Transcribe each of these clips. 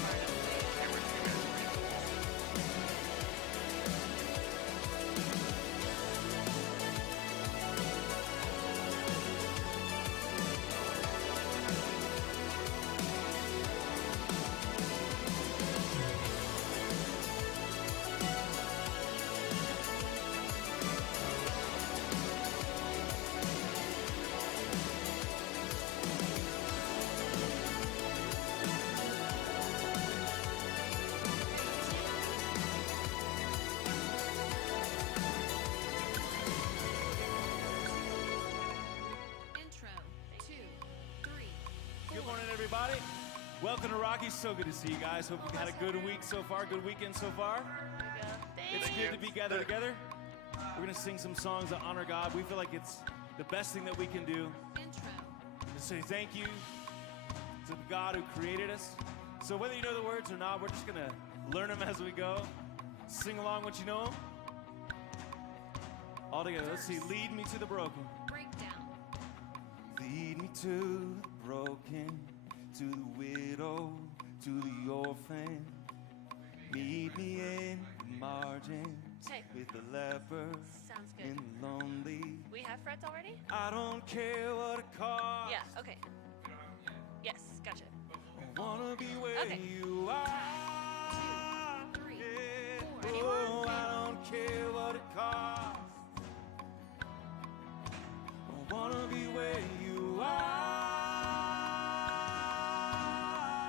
part of the fireworks ceremony. Good morning, everybody. Welcome to Rocky. So good to see you guys. Hope you've had a good week so far, good weekend so far. It's good to be gathered together. We're going to sing some songs that honor God. We feel like it's the best thing that we can do. To say thank you to the God who created us. So whether you know the words or not, we're just going to learn them as we go. Sing along what you know them. All together, let's see. Lead me to the broken. Breakdown. Lead me to the broken, to the widow, to the orphan. Meet me in the margins Okay. with the leper Sounds good. and the lonely. We have frets already? I don't care what it costs. Yeah, okay. Yes, gotcha. I wanna be where Okay. you are. 2, 3, Yeah. 4. Oh, I don't care what it costs. I wanna be where you are.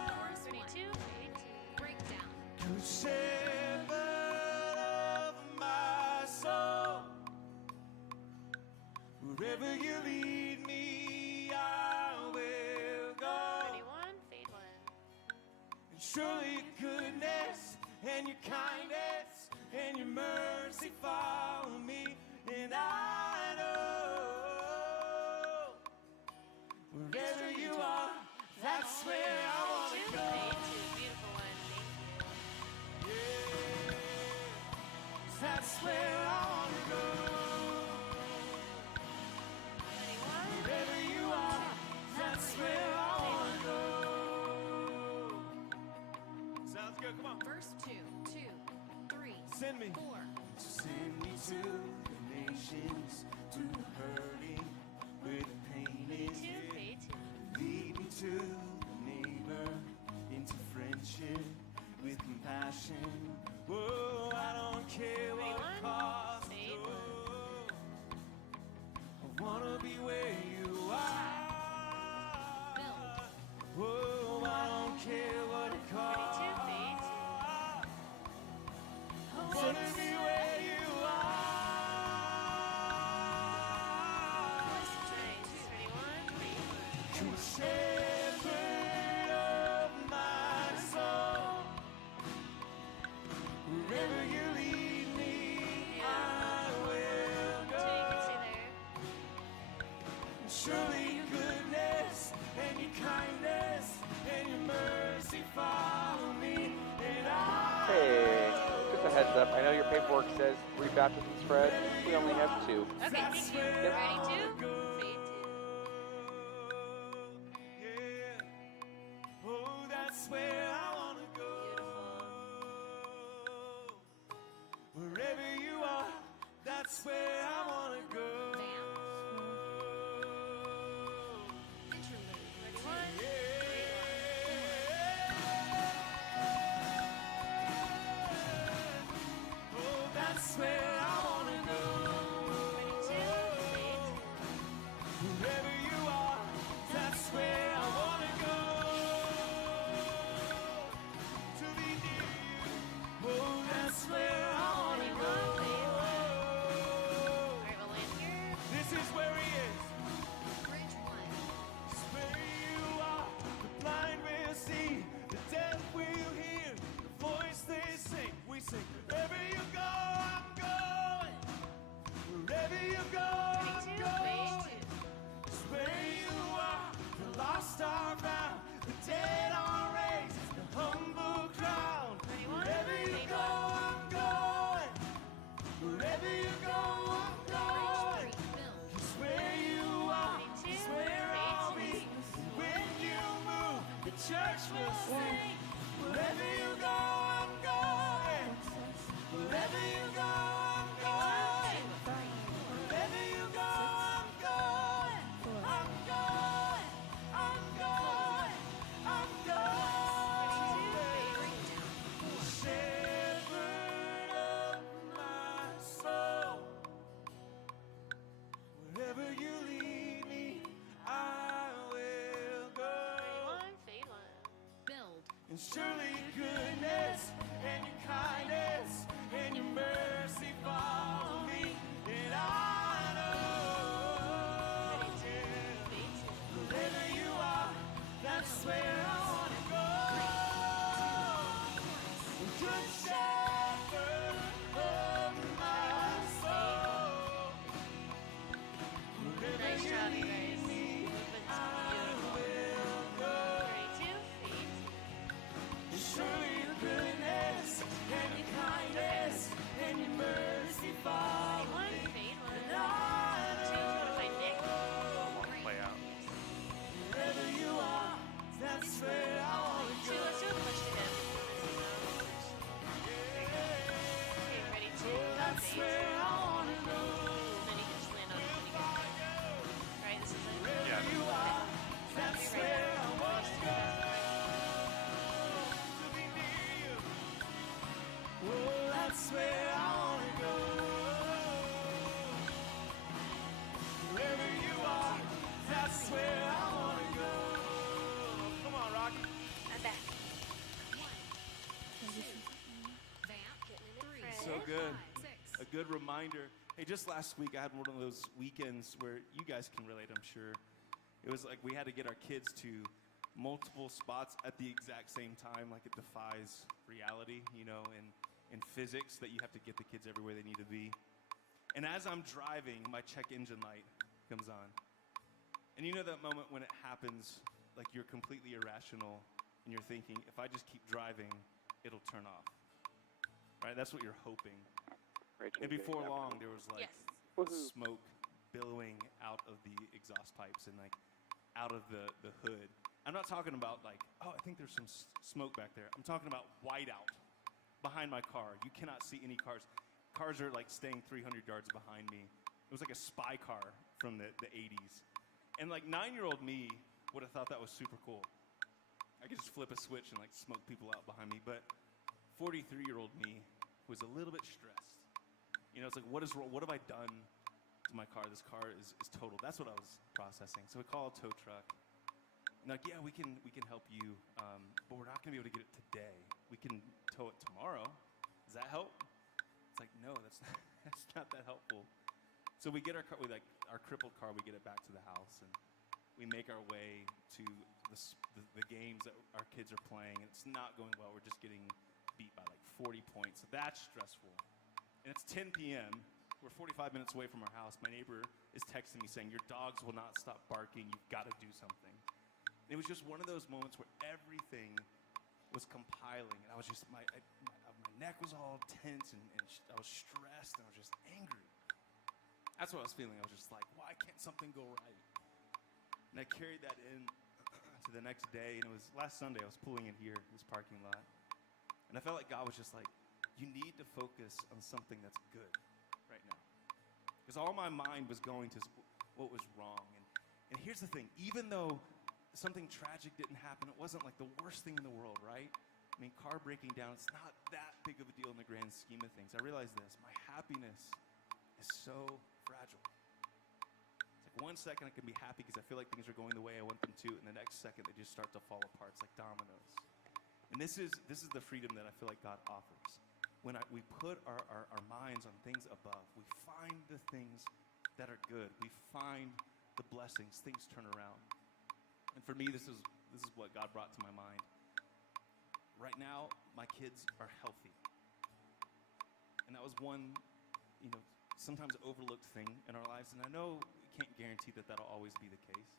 Chorus 32. Breakdown. Good shepherd of my soul, wherever you lead me, I will go. 31. Fade 1. And surely your goodness and your kindness and your mercy follow me, and I know wherever you are, that's where I want to go. Fade 2. Beautiful one. Thank you. Yeah, that's where I want to go. 31. Wherever you are, that's where I want to go. Sounds good, come on. Verse 2, 2, 3, Send me. 4. Send me to the nations, to the hurting, where the pain is. 2. Fade 2. Lead me to the neighbor, into friendship with compassion. Whoa, I don't care what it 21. costs. Fade Oh, I wanna be where you are. Whoa, I don't care what it costs. 32. Fade 2. I wanna be where you are. Nice. 31. Fade 1. Good shepherd of my soul, wherever you lead me, I will 2. You can stay go. there. Surely your goodness and your kindness and your mercy follow me, and I Hey, just a heads up. I know your paperwork says 3 baptism spreads. We only have 2. Okay, thank you. where Ready I 2? go. Fade 2. Yeah. Oh, that's where I wanna go. Wherever you are, that's where I wanna go. Interlude. Ready 1? Yeah. Oh, that's where I wanna go. Ready 2? Fade 2. Wherever you are, that's where I wanna go. To be near you. Oh, that's where I wanna go. Alright, we'll land here. This is where he is. Bridge 1. It's where you are. The blind will see, the deaf will hear, the voice they sing. We sing. Wherever you go, I'm going. Wherever you go, I'm 32. going. Fade 2. It's where you are. The lost are found, the dead are raised, the humble crowned. 31. Wherever you Fade go, 1. I'm going. Wherever you go, I'm going. Bridge 3. Build. It's where you are. 22. It's where I'll be. When you move, the church will sing. Wherever And surely your goodness and your kindness and your mercy follow me. And I know, wherever you are, that's where I want to go. Good shepherd of my soul. Wherever Nice you job, you lead guys. me, Movement's I beautiful. will go. 32, 8. Surely your goodness and your kindness and your mercy follow One, me. fade, one, And two. I Wanna find Nick? Play out. wherever you are, that's where I want to Two, go. let's do a push to him. Okay, ready, two, That's fade. where I want to go. And then you can just land on it when you get. Right, this is it. Yeah. You are, that's Be right where there. I want to go. Right. To be near you. Oh, that's where I want to go. Wherever you are, that's where I want to go. Come on, Rocky. I'm back. So good. A good reminder. Hey, just last week I had one of those weekends where you guys can relate, I'm sure. It was like we had to get our kids to multiple spots at the exact same time, like it defies reality, you know, in physics, that you have to get the kids everywhere they need to be. And as I'm driving, my check engine light comes on. And you know that moment when it happens, like you're completely irrational and you're thinking, if I just keep driving, it'll turn off. Right? That's what you're hoping. Rachel's And before getting long, that. there was like Yes. Woohoo. smoke billowing out of the exhaust pipes and like out of the hood. I'm not talking about like, oh, I think there's some smoke back there. I'm talking about whiteout behind my car. You cannot see any cars. Cars are like staying 300 yards behind me. It was like a spy car from the 80s. And like 9-year-old me would have thought that was super cool. I could just flip a switch and like smoke people out behind me. But 43-year-old me was a little bit stressed. You know, it's like, what have I done to my car? This car is total. That's what I was processing. So we call a tow truck. And like, yeah, we can help you, but we're not gonna be able to get it today. We can tow it tomorrow. Does that help? It's like, no, that's not that helpful. So we get our car, our crippled car, we get it back to the house, and we make our way to the games that our kids are playing, and it's not going well. We're just getting beat by like 40 points. So that's stressful. And it's 10 p.m. We're 45 minutes away from our house. My neighbor is texting me saying, your dogs will not stop barking. You've got to do something. And it was just one of those moments where everything was compiling. And I was just, my neck was all tense, and I was stressed, and I was just angry. That's what I was feeling. I was just like, why can't something go right? And I carried that in to the next day. And it was last Sunday, I was pulling in here, this parking lot. And I felt like God was just like, you need to focus on something that's good right now. Because all my mind was going to what was wrong. And here's the thing, even though something tragic didn't happen, it wasn't like the worst thing in the world, right? I mean, car breaking down, it's not that big of a deal in the grand scheme of things. I realized this, my happiness is so fragile. It's like 1 second I can be happy because I feel like things are going the way I want them to, and the next second they just start to fall apart. It's like dominoes. And this is the freedom that I feel like God offers. When we put our minds on things above, we find the things that are good. We find the blessings, things turn around. And for me, this is what God brought to my mind. Right now, my kids are healthy. And that was one, sometimes overlooked thing in our lives. And I know we can't guarantee that that'll always be the case.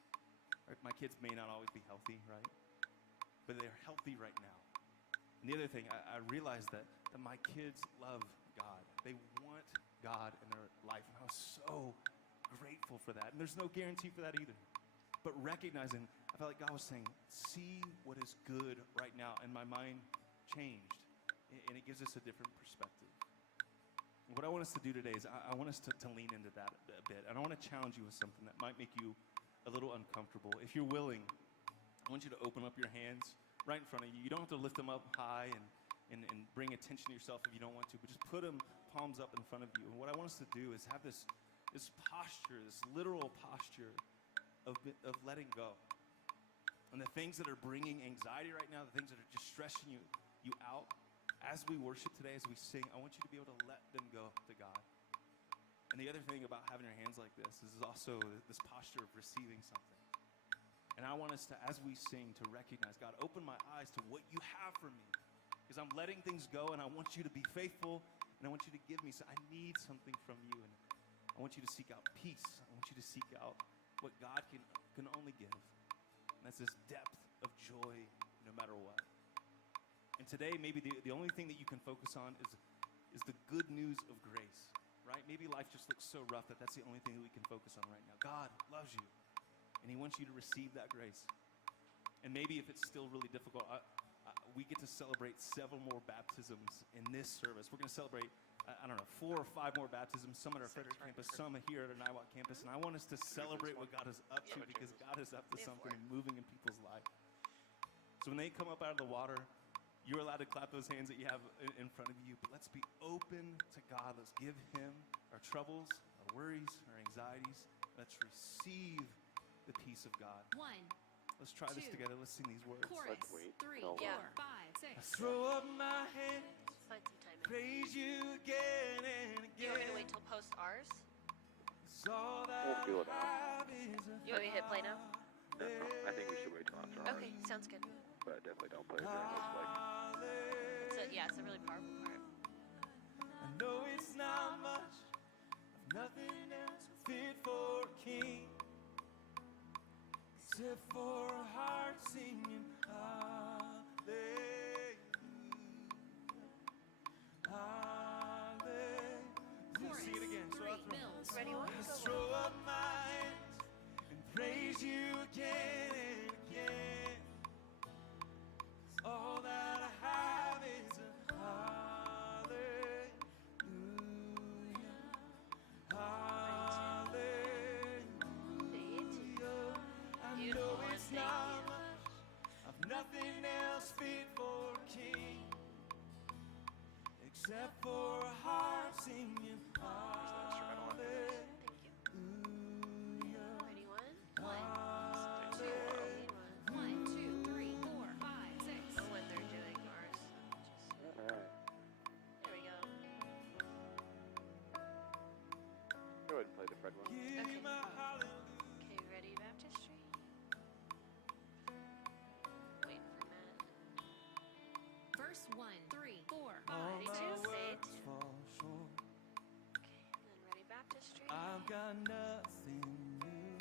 Right? My kids may not always be healthy, right? But they're healthy right now. And the other thing, I realized that my kids love God. They want God in their life. And I was so grateful for that. And there's no guarantee for that either. But recognizing, I felt like God was saying, see what is good right now. And my mind changed. And it gives us a different perspective. And what I want us to do today is I want us to lean into that a bit. And I want to challenge you with something that might make you a little uncomfortable. If you're willing, I want you to open up your hands right in front of you. You don't have to lift them up high and bring attention to yourself if you don't want to, but just put them palms up in front of you. And what I want us to do is have this posture, this literal posture of letting go. And the things that are bringing anxiety right now, the things that are just stressing you out, as we worship today, as we sing, I want you to be able to let them go to God. And the other thing about having your hands like this is also this posture of receiving something. And I want us to, as we sing, to recognize, God, open my eyes to what you have for me. Because I'm letting things go, and I want you to be faithful, and I want you to give me, so I need something from you. And I want you to seek out peace. I want you to seek out what God can only give. And that's this depth of joy no matter what. And today, maybe the only thing that you can focus on is the good news of grace, right? Maybe life just looks so rough that that's the only thing that we can focus on right now. God loves you, and he wants you to receive that grace. And maybe if it's still really difficult, we get to celebrate several more baptisms in this service. We're going to celebrate, 4 or 5 more baptisms, some at our Frederick campus, some here at our Niwot campus. And I want us to celebrate what God is up to, because God is up to something and moving in people's life. So when they come up out of the water, you're allowed to clap those hands that you have in front of you. But let's be open to God. Let's give him our troubles, our worries, our anxieties. Let's receive the peace of God. 1, Let's try this together. Let's sing these words. chorus, Let's wait. 3, No. 4, Yeah. 5, I 6. throw up my hands, Find some time. praise you again and You want me to again. wait till post ours? It's all that We'll do it now. I have is a You want me to hit play now? No, I think we should wait till after ours. Okay, sounds good. But definitely don't play it during this, It's a really powerful part. I know it's not much, nothing else fit for a king, except for a heart singing hallelujah, hallelujah. Chorus, See it again. So 3, I'll throw, Mills. Ready, one? I'll throw up my hands and praise you again and again. All that I have is a hallelujah, hallelujah. I Beautiful know one, it's thank not you. much, I've nothing else fit for a king, except for a heart singing hallelujah. Thank you. Ready, one? 1, 2, 1, 2, 3, 4, 5, 6. Oh, when they're doing ours. Alright. There we go. Go ahead and play the Fred one. Give Okay. my hallelujah. Okay, ready, baptistry? Waiting for Matt. Verse 1, 3, 4, 5, Ready, 6. two, say it. Fall short. Okay, and then ready, baptistry? I've got nothing new.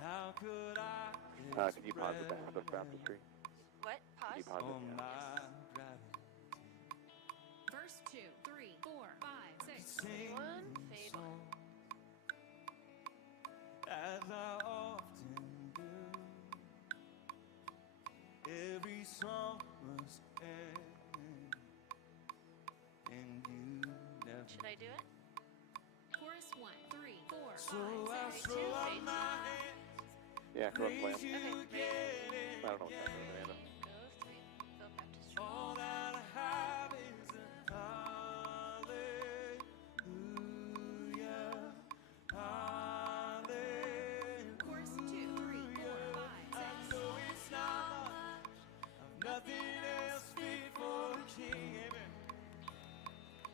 How could I Can you pause the baptistry? What? Can you Pause? pause on it? my gratitude? Verse 2, 3, 4, 5, 6. Sing One, these fade songs as I often do. Every song must end, and you never. Should I do it? Chorus 1, 3, 4, 5, So I 6. throw two, up fade my two. hands, Yeah, go ahead and play praise them. you again I and don't know what that is, Amanda. Go, 3, go, baptistry. all that I have is a hallelujah, hallelujah. Chorus 2, 3, 4, 5, I 6. know it's not much, I've nothing else fit for a king, amen,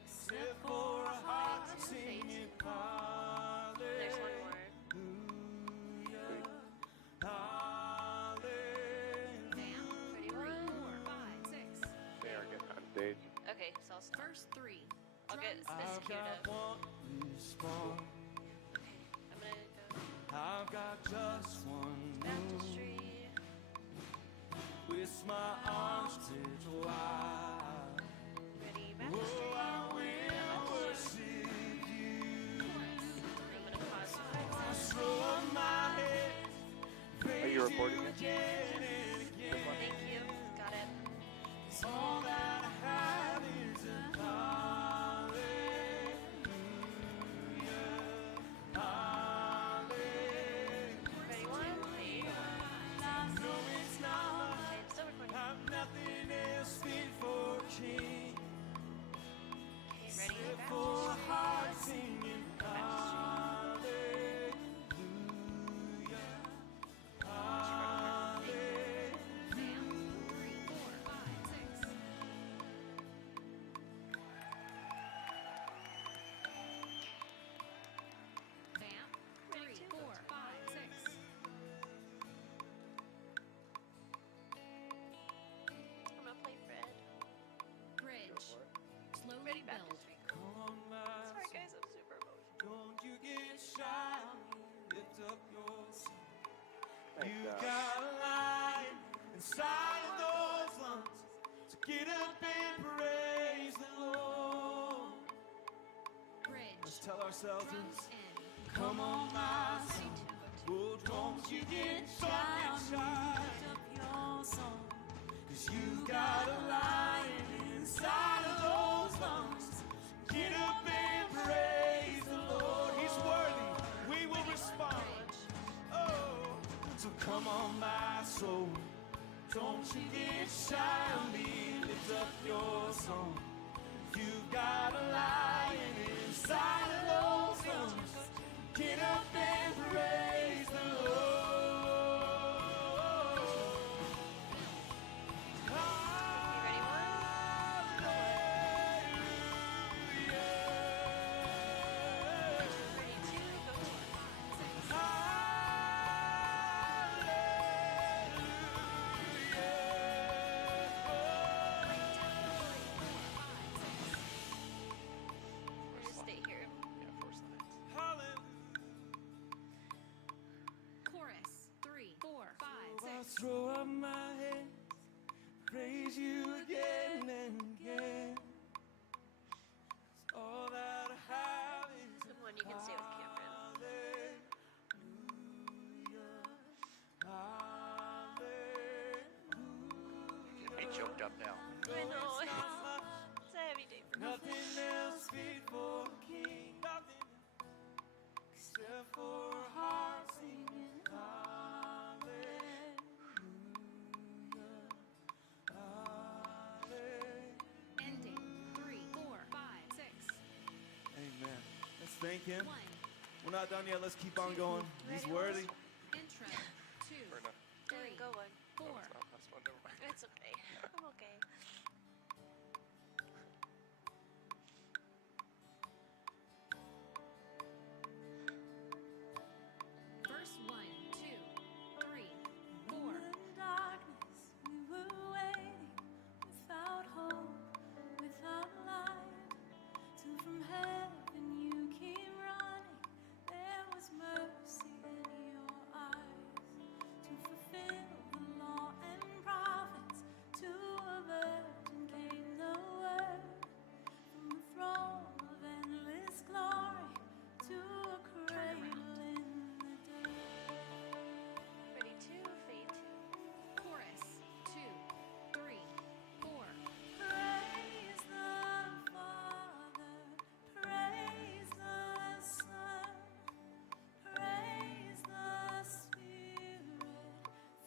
except for a heart singing There's one hallelujah, more. hallelujah. Bam. Ready, 3, 4, one? 5, 6. They are getting on stage. Okay, so I'll stop. Verse 3. I'll get drums. this I've queued got up. one response. Okay, I'm gonna go I've got just one move. baptistry. With my arms stretched wide. Ready, Oh, baptistry. I will worship you. Chorus I'm gonna pause. I throw up my hands, praise you recording it? again and again. Thank you. Got it. All that I have is a hallelujah, hallelujah. Ready, one? Fade. No, it's not much. Okay, I'm still recording. I'm nothing else fit for a king, Okay, ready, for a baptistry. heart singing Baptistry. hallelujah, You've job. got a lion inside of those lungs. So get up and praise the Lord. Bridge. Let's tell ourselves Drums this. in. Come on, my soul. Oh, don't you get shy, lift up your song. 'Cause you've got a lion inside of those lungs. Get up and praise the Lord. He's worthy. We will respond. Oh, so come on, my soul. Don't you get shy on me. Lift up your song. You've got a lion inside of those lungs. Get up and praise the Lord. You ready, one? Ready, two, go. We're gonna stay here. Yeah, first lines. Chorus. 3, 4, 5, I'll 6. throw up my hands, praise you again and again. All that I have is Someone you can stay with Cameron. Get me choked up now. I know, it's a heavy day for me. Nothing else fit for a king, nothing except for a heart singing hallelujah, hallelujah. Ending. 3, 4, 5, 6. Amen. Let's thank him. 1. We're not done yet. Let's keep on going. He's worthy. Intro. 2, Fair enough. 3, Go one. 4. It's not last one, never mind. It's okay. I'm okay. Verse 1, 2, 3, 4. Darkness, we were waiting without hope, without light. Till from heaven you came running. There was mercy in your eyes to fulfill the law and prophets. To a virgin came the word from the throne of endless glory to a cradle in the dirt. Ready, two, fade two. Chorus. 2, 3, 4. Praise the Father, praise the Son, praise the Spirit,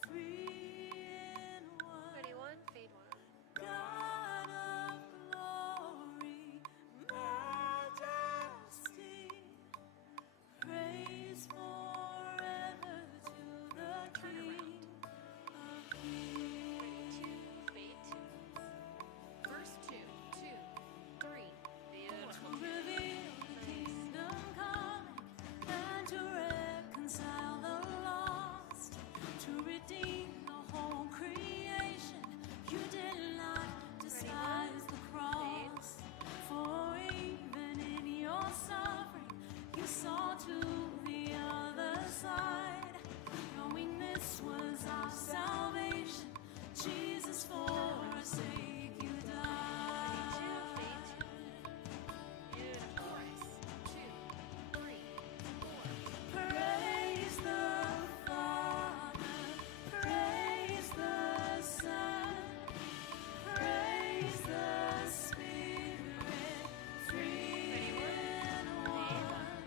three in one. Ready, one, fade one. God of glory, majesty, praise forever to the King of Kings. Two, fade two. Verse 2, 2, 3, 4. To reveal the kingdom coming and to reconcile the lost, to redeem the whole creation. You did not despise the cross, for even in your suffering, you saw to the other side, knowing this was our salvation. Jesus, for our sake, you died. Chorus. 2, 3, 4. Praise the Father, praise the Son, praise the Spirit, three in one.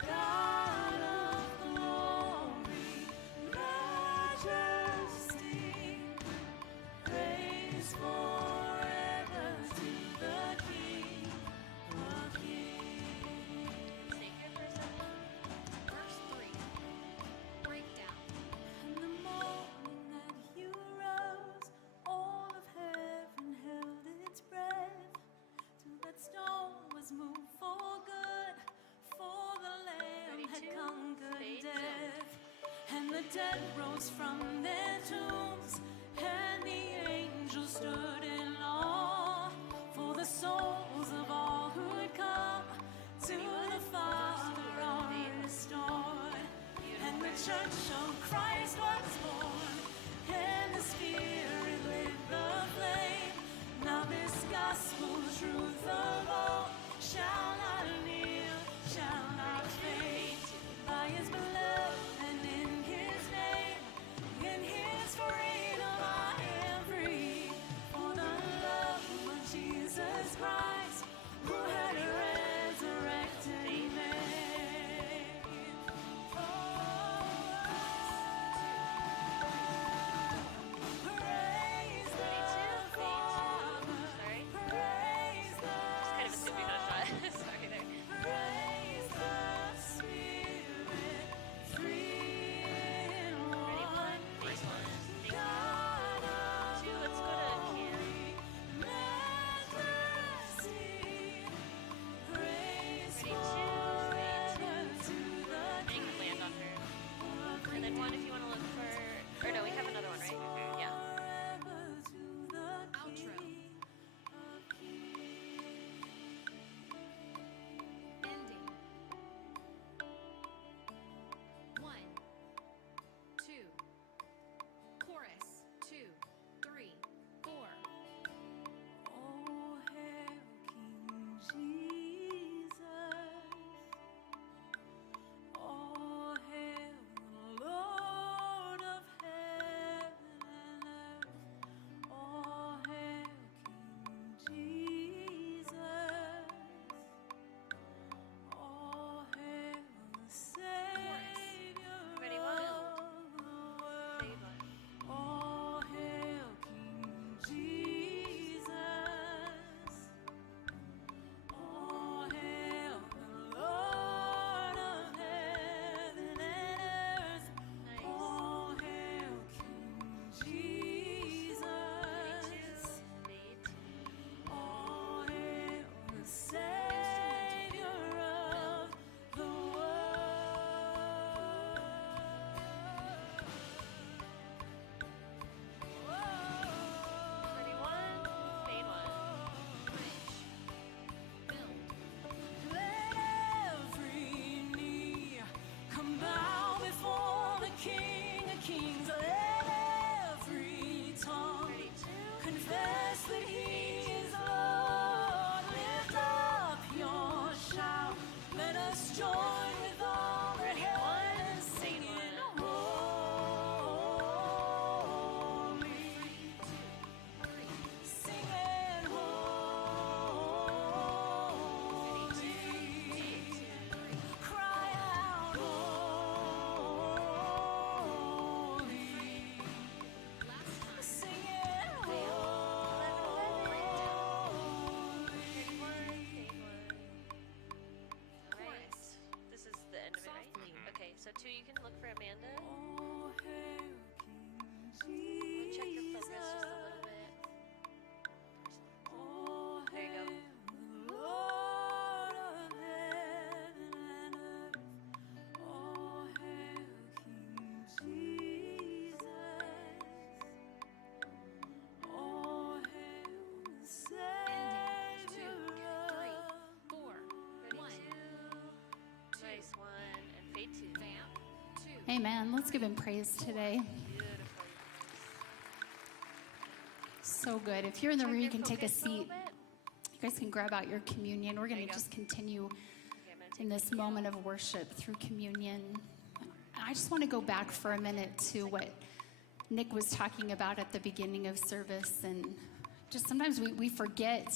God of glory, majesty, praise forever to the King of Kings. Stay here for a second. Verse 3. Breakdown. In the morning that you rose, all of heaven held its breath, till that stone was moved for good, for the Lamb Ready, had two, conquered fade, death. And the dead rose from their tombs, and the angels stood in awe, for the souls of all who'd come to the Father are restored. And the church of Christ Amen. Let's give him praise today. So good. If you're in the room, you can take a seat. You guys can grab out your communion. We're going to just continue in this moment of worship through communion. I just want to go back for a minute to what Nick was talking about at the beginning of service. And just sometimes we forget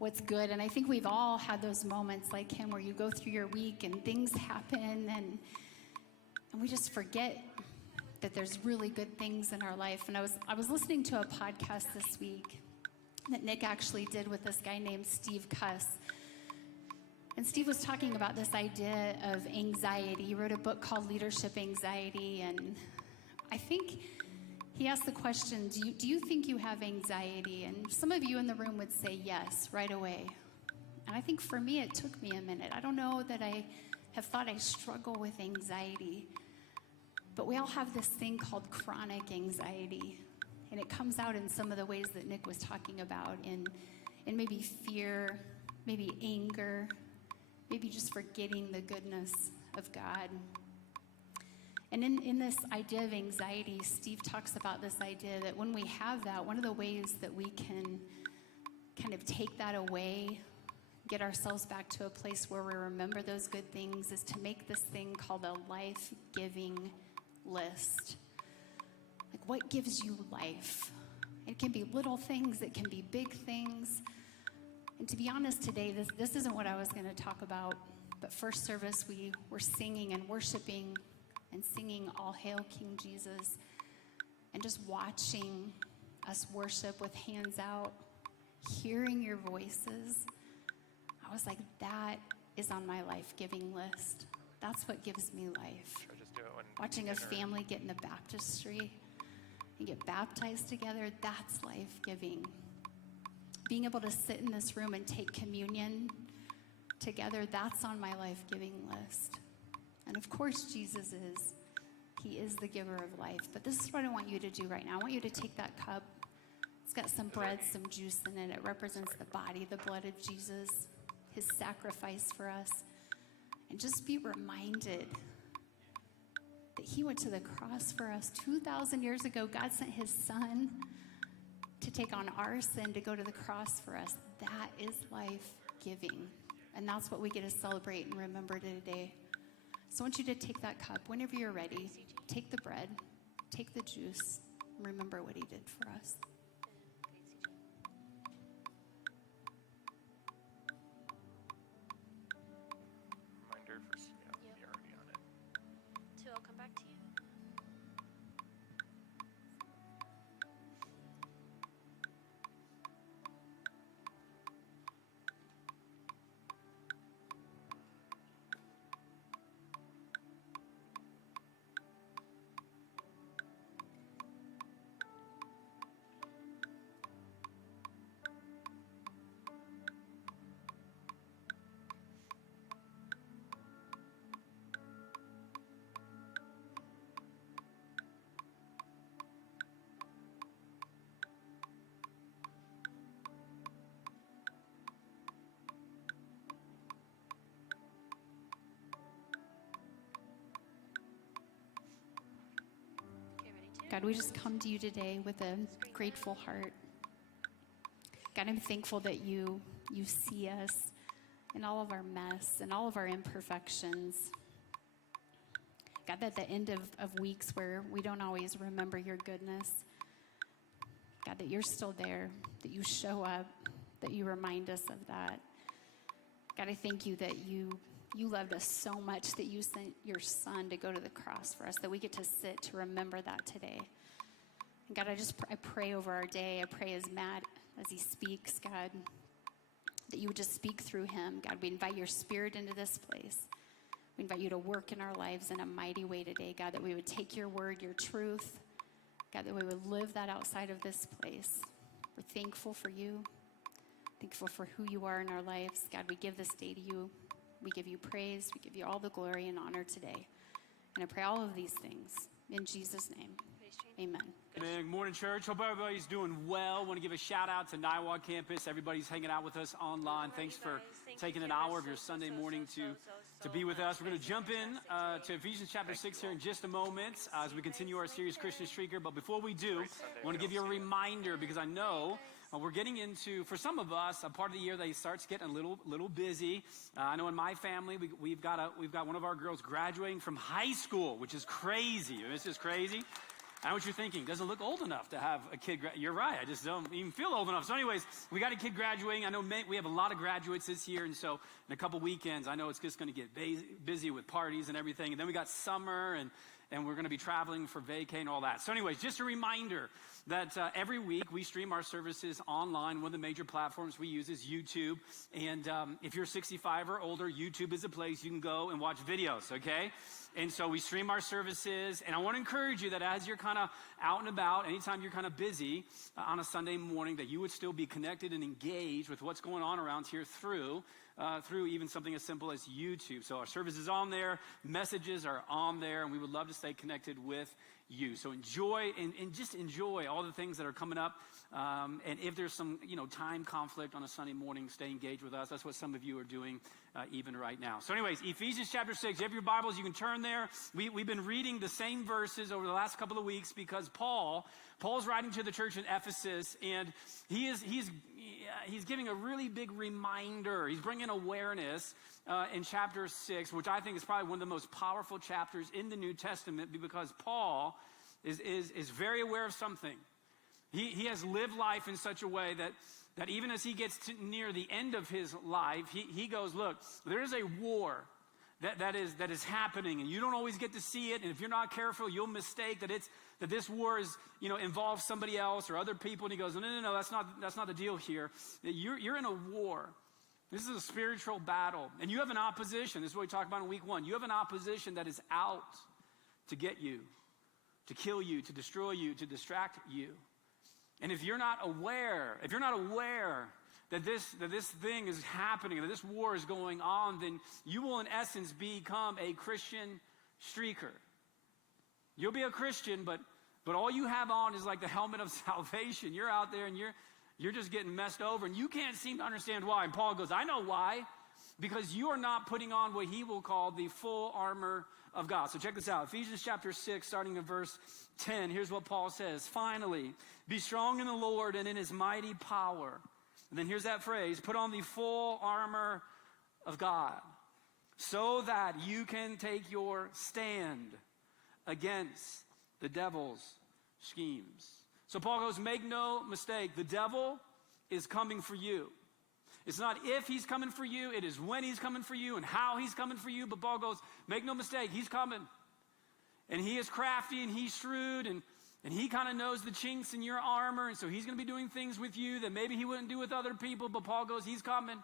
what's good. And I think we've all had those moments like him where you go through your week and things happen and we just forget that there's really good things in our life. And I was listening to a podcast this week that Nick actually did with this guy named Steve Cuss. And Steve was talking about this idea of anxiety. He wrote a book called Leadership Anxiety. And I think he asked the question, do you think you have anxiety? And some of you in the room would say yes right away. And I think for me, it took me a minute. I don't know that I have thought I struggle with anxiety. But we all have this thing called chronic anxiety. And it comes out in some of the ways that Nick was talking about, in maybe fear, maybe anger, maybe just forgetting the goodness of God. And in this idea of anxiety, Steve talks about this idea that when we have that, one of the ways that we can kind of take that away, get ourselves back to a place where we remember those good things, is to make this thing called a life-giving list. Like, what gives you life? It can be little things, it can be big things. And to be honest today, this isn't what I was going to talk about, but first service we were singing and worshiping and singing All Hail King Jesus, and just watching us worship with hands out, hearing your voices. I was like, that is on my life-giving list. That's what gives me life. Or just do it when Watching a family get in the baptistry and get baptized together, that's life-giving. Being able to sit in this room and take communion together, that's on my life-giving list. And of course, Jesus is. He is the giver of life. But this is what I want you to do right now. I want you to take that cup. It's got some bread, some juice in it. It represents the body, the blood of Jesus, his sacrifice for us. And just be reminded that he went to the cross for us 2,000 years ago. God sent his son to take on our sin, to go to the cross for us. That is life-giving. And that's what we get to celebrate and remember today. So I want you to take that cup whenever you're ready. Take the bread, take the juice, and remember what he did for us. reminder for you're already on it. Two, I'll come back to you. Okay, ready, two? God, we just come to you today with a grateful heart. God, I'm thankful that you see us in all of our mess and all of our imperfections. God, at the end of weeks where we don't always remember your goodness, God, that you're still there, that you show up, that you remind us of that. God, I thank you that you loved us so much that you sent your son to go to the cross for us, that we get to sit to remember that today. And God, I pray over our day. I pray as Matt, as he speaks, God, that you would just speak through him. God, we invite your spirit into this place. We invite you to work in our lives in a mighty way today, God, that we would take your word, your truth, God, that we would live that outside of this place. We're thankful for you, thankful for who you are in our lives. God, we give this day to you. We give you praise. We give you all the glory and honor today. And I pray all of these things in Jesus' name. Amen. Good morning, church. Hope everybody's doing well. Want to give a shout out to Niwot campus. Everybody's hanging out with us online. Thanks for taking an hour of your Sunday morning to to be with us. We're going to jump in to Ephesians chapter 6 here in just a moment as we continue our series, Christian Streaker. But before we do, I want to give you a reminder because I know we're getting into, for some of us, a part of the year that starts getting a little busy. I know in my family, we've got one of our girls graduating from high school, which is crazy. This is crazy. I know what you're thinking. Doesn't look old enough to have a kid. You're right. I just don't even feel old enough. So anyways, we got a kid graduating. I know we have a lot of graduates this year. And so in a couple weekends, I know it's just going to get busy with parties and everything. And then we got summer and we're going to be traveling for vacay and all that. So anyways, just a reminder that every week we stream our services online. One of the major platforms we use is YouTube. And if you're 65 or older, YouTube is a place you can go and watch videos, okay? And so we stream our services. And I want to encourage you that as you're kind of out and about, anytime you're kind of busy on a Sunday morning, that you would still be connected and engaged with what's going on around here through even something as simple as YouTube. So our service is on there, messages are on there, and we would love to stay connected with you. So enjoy and just enjoy all the things that are coming up. And if there's some, time conflict on a Sunday morning, stay engaged with us. That's what some of you are doing even right now. So anyways, Ephesians chapter 6, if you have your Bibles, you can turn there. We've been reading the same verses over the last couple of weeks because Paul's writing to the church in Ephesus, and he's giving a really big reminder. He's bringing awareness in chapter 6, which I think is probably one of the most powerful chapters in the New Testament because Paul is very aware of something. He has lived life in such a way that even as he gets near the end of his life, he goes, look, there is a war that is happening, and you don't always get to see it, and if you're not careful, you'll mistake that this war is, involves somebody else or other people. And he goes, no, that's not the deal here. You're in a war. This is a spiritual battle, and you have an opposition. This is what we talked about in week 1. You have an opposition that is out to get you, to kill you, to destroy you, to distract you. And if you're not aware that this thing is happening, that this war is going on, then you will in essence become a Christian streaker. You'll be a Christian, but all you have on is like the helmet of salvation. You're out there and you're just getting messed over, and you can't seem to understand why. And Paul goes, I know why. Because you are not putting on what he will call the full armor of God. So check this out. Ephesians chapter 6, starting in verse 10. Here's what Paul says. Finally, be strong in the Lord and in his mighty power. And then here's that phrase. Put on the full armor of God so that you can take your stand against the devil's schemes. So Paul goes, make no mistake. The devil is coming for you. It's not if he's coming for you, it is when he's coming for you and how he's coming for you. But Paul goes, make no mistake, he's coming. And he is crafty and he's shrewd and he kind of knows the chinks in your armor. And so he's going to be doing things with you that maybe he wouldn't do with other people. But Paul goes, he's coming.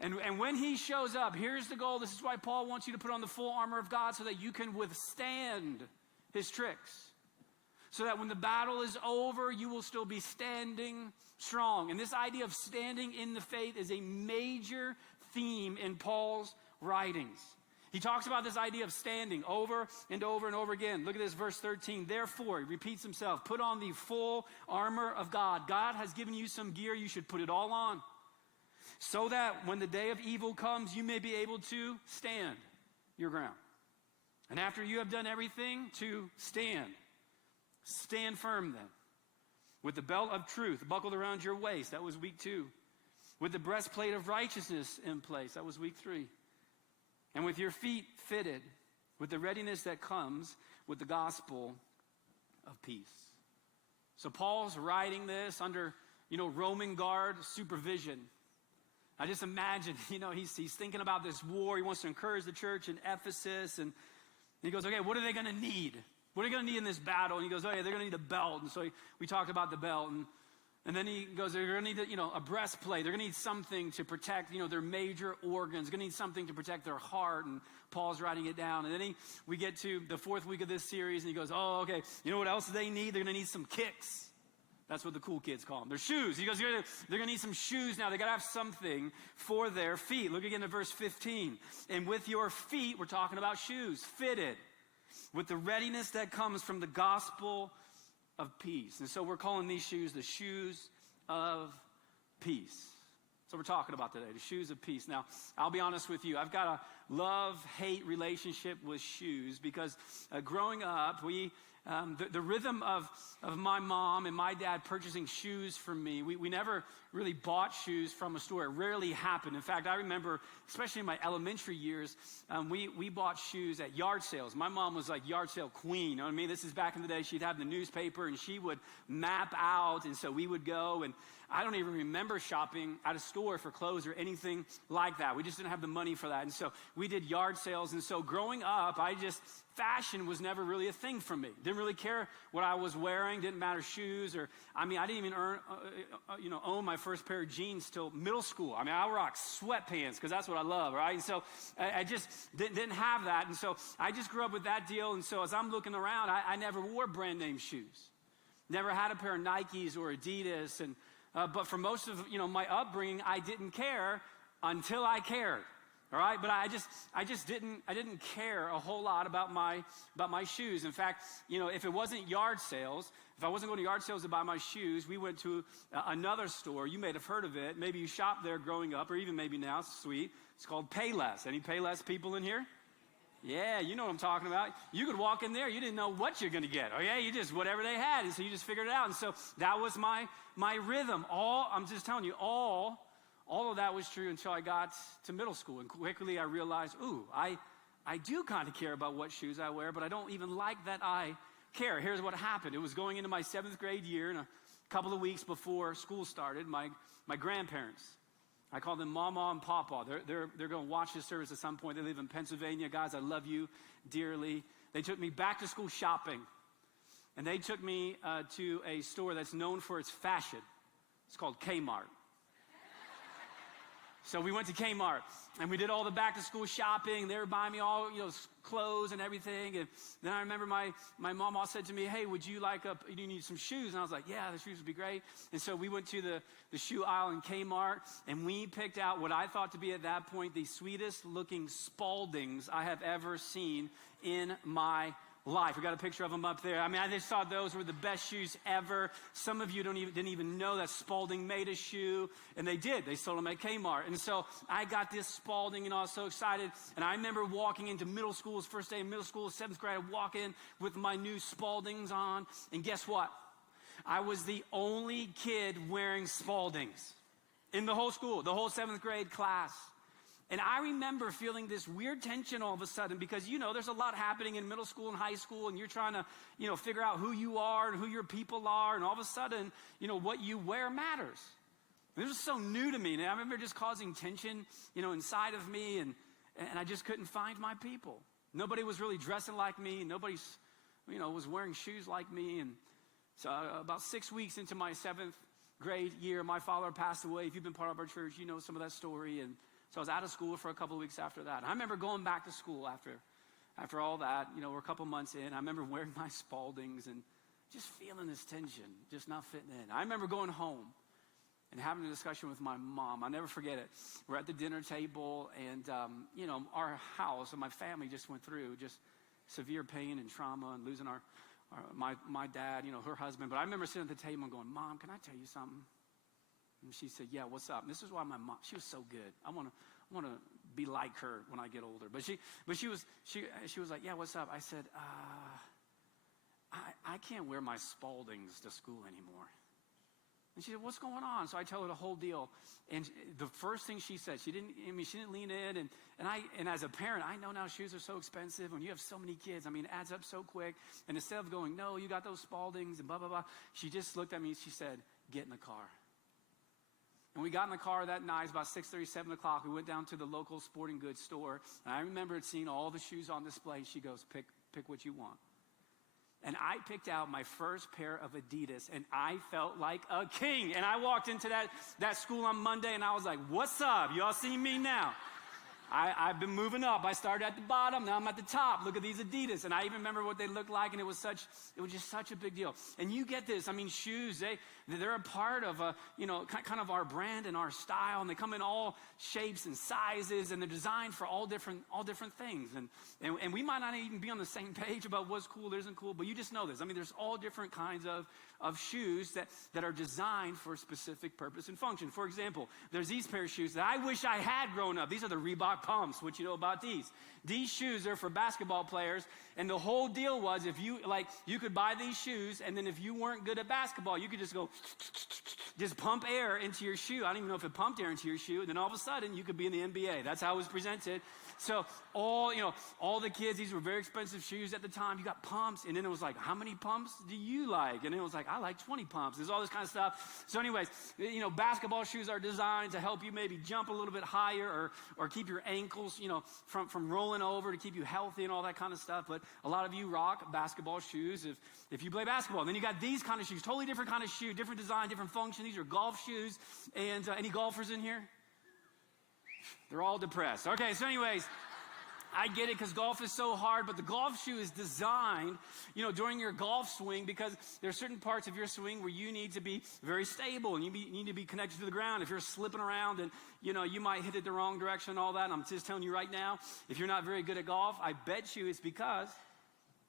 And when he shows up, here's the goal. This is why Paul wants you to put on the full armor of God so that you can withstand his tricks. So that when the battle is over, you will still be standing strong. And this idea of standing in the faith is a major theme in Paul's writings. He talks about this idea of standing over and over and over again. Look at this, verse 13. Therefore, he repeats himself, put on the full armor of God. God has given you some gear. You should put it all on. So that when the day of evil comes, you may be able to stand your ground. And after you have done everything to stand firm then. With the belt of truth buckled around your waist. That was week 2. With the breastplate of righteousness in place. That was week 3. And with your feet fitted with the readiness that comes with the gospel of peace. So Paul's writing this under, Roman guard supervision. I just imagine, he's thinking about this war. He wants to encourage the church in Ephesus. And he goes, okay, what are they going to need? What are they going to need in this battle? And he goes, oh yeah, they're going to need a belt. And so we talked about the belt. And then he goes, they're going to need a breastplate. They're going to need something to protect, their major organs. They're going to need something to protect their heart. And Paul's writing it down. And then we get to the 4th week of this series, and he goes, oh, okay, you know what else they need? They're going to need some kicks. That's what the cool kids call them. They're shoes. He goes, they're going to need some shoes now. They got to have something for their feet. Look again at verse 15. And with your feet, we're talking about shoes, fitted with the readiness that comes from the gospel of peace. And so we're calling these shoes the shoes of peace. So we're talking about today, the shoes of peace. Now, I'll be honest with you. I've got a love-hate relationship with shoes because growing up, the rhythm of my mom and my dad purchasing shoes for me, we never really bought shoes from a store. It rarely happened. In fact, I remember, especially in my elementary years, we bought shoes at yard sales. My mom was like yard sale queen. You know what I mean? This is back in the day. She'd have the newspaper, and she would map out, and so we would go, and I don't even remember shopping at a store for clothes or anything like that. We just didn't have the money for that, and so we did yard sales, and so growing up, fashion was never really a thing for me. Didn't really care what I was wearing. Didn't matter shoes I didn't even own my first pair of jeans till middle school. I mean, I rocked sweatpants because that's what I love, right? And so I just didn't have that. And so I just grew up with that deal. And so as I'm looking around, I never wore brand name shoes. Never had a pair of Nikes or Adidas. And but for most of my upbringing, I didn't care until I cared. All right, but I didn't care a whole lot about my shoes. In fact, if it wasn't yard sales, if I wasn't going to yard sales to buy my shoes, we went to another store. You may have heard of it. Maybe you shopped there growing up, or even maybe now. It's sweet. It's called Payless. Any Payless people in here? Yeah, you know what I'm talking about. You could walk in there, you didn't know what you're going to get. Oh yeah, you just whatever they had, and so you just figured it out. And so that was my rhythm. I'm just telling you, all of that was true until I got to middle school. And quickly I realized, I do kind of care about what shoes I wear, but I don't even like that I care. Here's what happened. It was going into my 7th grade year, and a couple of weeks before school started, my grandparents, I call them Mama and Papa. They're going to watch this service at some point. They live in Pennsylvania. Guys, I love you dearly. They took me back to school shopping, and they took me to a store that's known for its fashion. It's called Kmart. So we went to Kmart, and we did all the back-to-school shopping. They were buying me all, clothes and everything. And then I remember my mom all said to me, hey, would you you need some shoes? And I was like, yeah, the shoes would be great. And so we went to the shoe aisle in Kmart, and we picked out what I thought to be at that point the sweetest-looking Spaldings I have ever seen in my life. We got a picture of them up there. I mean, I just thought those were the best shoes ever. Some of you didn't even know that Spalding made a shoe, and they did. They sold them at Kmart. And so I got this Spalding, and I was so excited. And I remember walking into middle school, it was first day in middle school, 7th grade. I walk in with my new Spaldings on, and guess what? I was the only kid wearing Spaldings in the whole school, the whole 7th grade class. And I remember feeling this weird tension all of a sudden because, there's a lot happening in middle school and high school, and you're trying to, figure out who you are and who your people are, and all of a sudden, what you wear matters. And this was so new to me, and I remember just causing tension, inside of me, and I just couldn't find my people. Nobody was really dressing like me. Nobody, was wearing shoes like me. And so about 6 weeks into my 7th grade year, my father passed away. If you've been part of our church, you know some of that story. And so I was out of school for a couple of weeks after that. I remember going back to school after all that, we're a couple months in. I remember wearing my Spaldings and just feeling this tension, just not fitting in. I remember going home and having a discussion with my mom. I'll never forget it. We're at the dinner table, and, our house and my family just went through just severe pain and trauma and losing my dad, her husband. But I remember sitting at the table and going, Mom, can I tell you something? And she said, yeah, what's up? And this is why my mom, she was so good. I want to be like her when I get older. But she was like, yeah, what's up? I said, I can't wear my Spaldings to school anymore. And she said, what's going on? So I tell her the whole deal. And the first thing she said, she didn't lean in. And as a parent, I know now shoes are so expensive. When you have so many kids, it adds up so quick. And instead of going, no, you got those Spaldings and blah, blah, blah, she just looked at me and she said, get in the car. And we got in the car that night. It was about 6:30, 7 o'clock. We went down to the local sporting goods store. And I remembered seeing all the shoes on display. She goes, pick what you want. And I picked out my first pair of Adidas, and I felt like a king. And I walked into that school on Monday, and I was like, what's up? Y'all see me now? I've been moving up. I started at the bottom. Now I'm at the top. Look at these Adidas. And I even remember what they looked like, and it was just such a big deal. And you get this. Shoes, they're a part of kind of our brand and our style, and they come in all shapes and sizes, and they're designed for all different things. And we might not even be on the same page about what's cool, isn't cool, but you just know this. I mean, there's all different kinds of shoes that are designed for a specific purpose and function. For example, there's these pair of shoes that I wish I had grown up. These are the Reebok Pumps. What you know about these? These shoes are for basketball players, and the whole deal was if you could buy these shoes, and then if you weren't good at basketball, you could just pump air into your shoe. I don't even know if it pumped air into your shoe, and then all of a sudden you could be in the NBA. That's how it was presented. So all the kids, these were very expensive shoes at the time. You got pumps, and then it was like, how many pumps do you like? And it was like, I like 20 pumps. There's all this kind of stuff. So anyways, basketball shoes are designed to help you maybe jump a little bit higher or keep your ankles, from rolling over, to keep you healthy and all that kind of stuff. But a lot of you rock basketball shoes if you play basketball. And then you got these kind of shoes, totally different kind of shoe, different design, different function. These are golf shoes. And any golfers in here? They're all depressed. Okay, so anyways, I get it because golf is so hard, but the golf shoe is designed, during your golf swing, because there are certain parts of your swing where you need to be very stable and you need to be connected to the ground. If you're slipping around and, you might hit it the wrong direction and all that, and I'm just telling you right now, if you're not very good at golf, I bet you it's because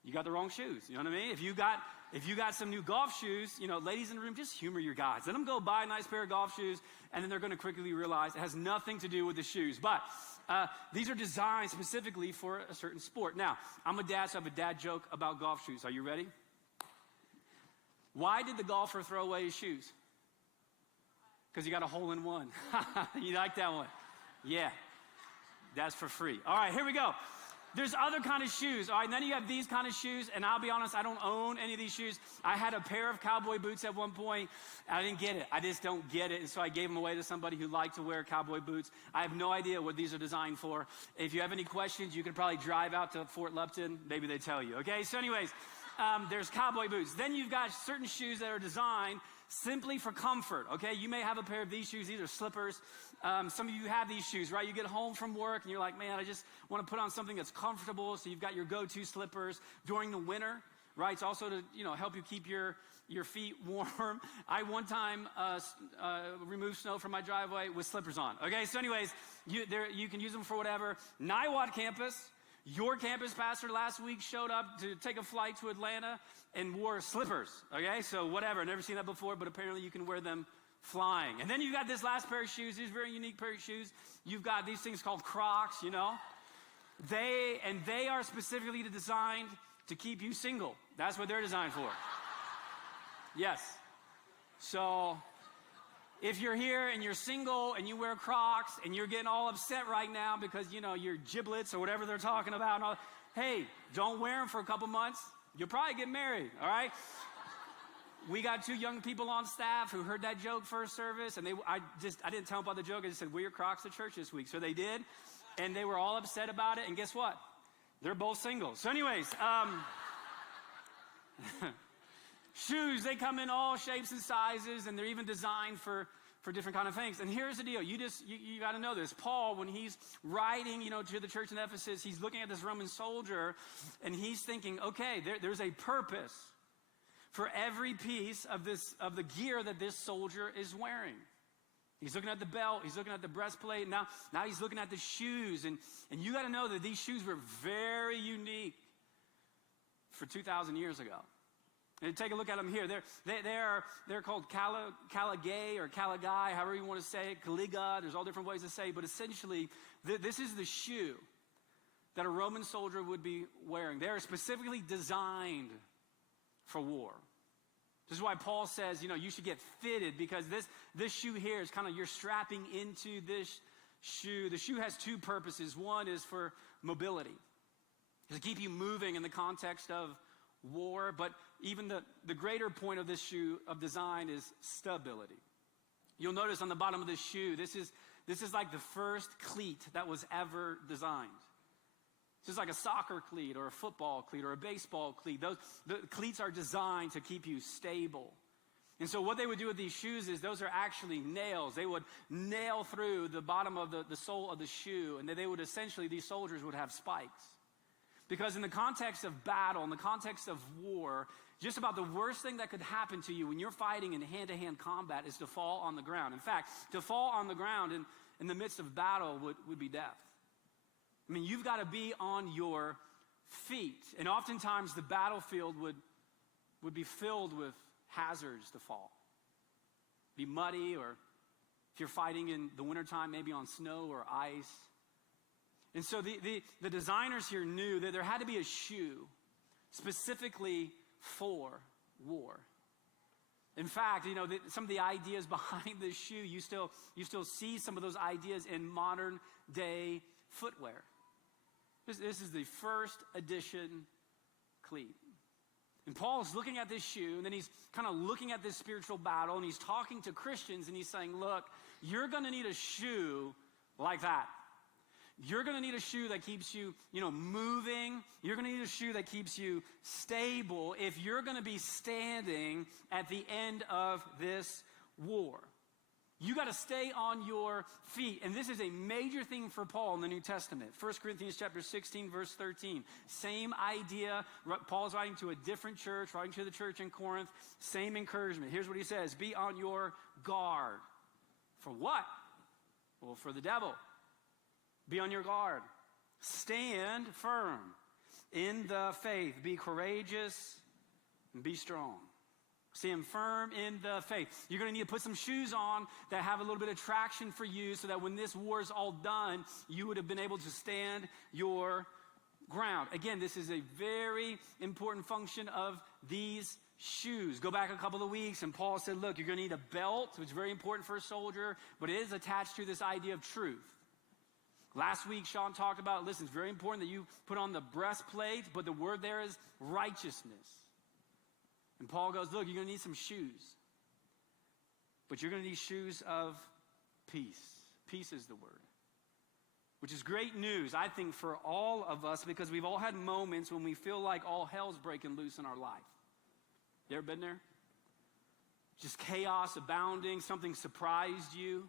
you got the wrong shoes. You know what I mean? If you got some new golf shoes, ladies in the room, just humor your guys. Let them go buy a nice pair of golf shoes, and then they're going to quickly realize it has nothing to do with the shoes. But these are designed specifically for a certain sport. Now, I'm a dad, so I have a dad joke about golf shoes. Are you ready? Why did the golfer throw away his shoes? Because he got a hole in one. You like that one? Yeah. That's for free. All right, here we go. There's other kind of shoes. All right, and then you have these kind of shoes, and I'll be honest, I don't own any of these shoes. I had a pair of cowboy boots at one point. I didn't get it. I just don't get it, and so I gave them away to somebody who liked to wear cowboy boots. I have no idea what these are designed for. If you have any questions, you can probably drive out to Fort Lupton. Maybe they tell you, okay? So anyways, there's cowboy boots. Then you've got certain shoes that are designed simply for comfort, okay? You may have a pair of these shoes. These are slippers. Some of you have these shoes, right? You get home from work and you're like, man, I just want to put on something that's comfortable. So you've got your go-to slippers during the winter, right? It's also to, help you keep your feet warm. I one time removed snow from my driveway with slippers on. Okay, so anyways, you can use them for whatever. Niwot campus, your campus pastor last week showed up to take a flight to Atlanta and wore slippers. Okay, so whatever. Never seen that before, but apparently you can wear them flying. And then you've got this last pair of shoes, these very unique pair of shoes. You've got these things called Crocs, They are specifically designed to keep you single. That's what they're designed for. Yes. So if you're here and you're single and you wear Crocs and you're getting all upset right now because, your giblets or whatever they're talking about, hey, don't wear them for a couple months. You'll probably get married, all right? We got 2 young people on staff who heard that joke first service, and I didn't tell them about the joke. I just said, wear your Crocs to church this week. So they did, and they were all upset about it, and guess what? They're both single. So anyways, shoes, they come in all shapes and sizes, and they're even designed for different kind of things. And here's the deal. You got to know this. Paul, when he's writing, to the church in Ephesus, he's looking at this Roman soldier, and he's thinking, okay, there's a purpose for every piece of the gear that this soldier is wearing. He's looking at the belt, he's looking at the breastplate, now he's looking at the shoes, and you got to know that these shoes were very unique for 2,000 years ago. And take a look at them here. They're called Caligay or Caligai, however you want to say it, Caliga. There's all different ways to say it, but essentially, this is the shoe that a Roman soldier would be wearing. They are specifically designed for war. This is why Paul says, you should get fitted, because this shoe here is kind of, you're strapping into this shoe. The shoe has 2 purposes. One is for mobility, to keep you moving in the context of war, but even the greater point of this shoe of design is stability. You'll notice on the bottom of this shoe, this is like the first cleat that was ever designed. It's just like a soccer cleat or a football cleat or a baseball cleat. The cleats are designed to keep you stable. And so what they would do with these shoes is those are actually nails. They would nail through the bottom of the sole of the shoe, and they would essentially, these soldiers would have spikes. Because in the context of battle, in the context of war, just about the worst thing that could happen to you when you're fighting in hand-to-hand combat is to fall on the ground. In fact, to fall on the ground in the midst of battle would be death. I mean, you've got to be on your feet. And oftentimes the battlefield would be filled with hazards to fall. Be muddy, or if you're fighting in the wintertime, maybe on snow or ice. And so the designers here knew that there had to be a shoe specifically for war. In fact, some of the ideas behind this shoe, you still see some of those ideas in modern day footwear. This is the first edition cleat. And Paul is looking at this shoe, and then he's kind of looking at this spiritual battle, and he's talking to Christians, and he's saying, look, you're going to need a shoe like that. You're going to need a shoe that keeps you, moving. You're going to need a shoe that keeps you stable if you're going to be standing at the end of this war. You got to stay on your feet. And this is a major thing for Paul in the New Testament. 1 Corinthians chapter 16, verse 13. Same idea. Paul's writing to a different church, writing to the church in Corinth. Same encouragement. Here's what he says. Be on your guard. For what? Well, for the devil. Be on your guard. Stand firm in the faith. Be courageous and be strong. Stand firm in the faith. You're going to need to put some shoes on that have a little bit of traction for you so that when this war is all done, you would have been able to stand your ground. Again, this is a very important function of these shoes. Go back a couple of weeks and Paul said, look, you're going to need a belt, which is very important for a soldier, but it is attached to this idea of truth. Last week, Sean talked about, listen, it's very important that you put on the breastplate, but the word there is righteousness. And Paul goes, look, you're going to need some shoes. But you're going to need shoes of peace. Peace is the word. Which is great news, I think, for all of us, because we've all had moments when we feel like all hell's breaking loose in our life. You ever been there? Just chaos abounding, something surprised you.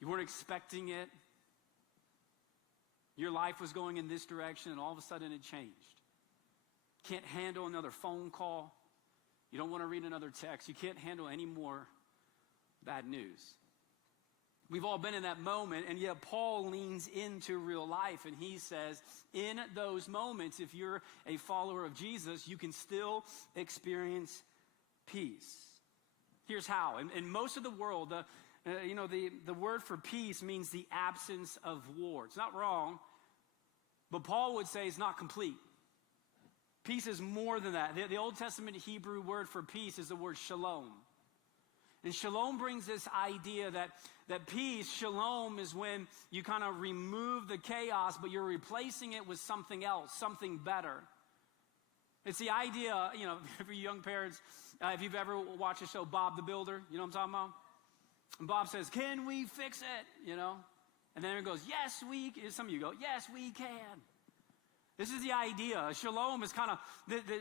You weren't expecting it. Your life was going in this direction, and all of a sudden it changed. Can't handle another phone call. You don't want to read another text. You can't handle any more bad news. We've all been in that moment, and yet Paul leans into real life, and he says, in those moments, if you're a follower of Jesus, you can still experience peace. Here's how. In most of the world, the word for peace means the absence of war. It's not wrong, but Paul would say it's not complete. Peace is more than that. The Old Testament Hebrew word for peace is the word shalom. And shalom brings this idea that peace, shalom, is when you kind of remove the chaos, but you're replacing it with something else, something better. It's the idea, for you young parents, if you've ever watched the show Bob the Builder, you know what I'm talking about? And Bob says, can we fix it? And then everyone goes, yes, we can. Some of you go, yes, we can. This is the idea. Shalom is kind of,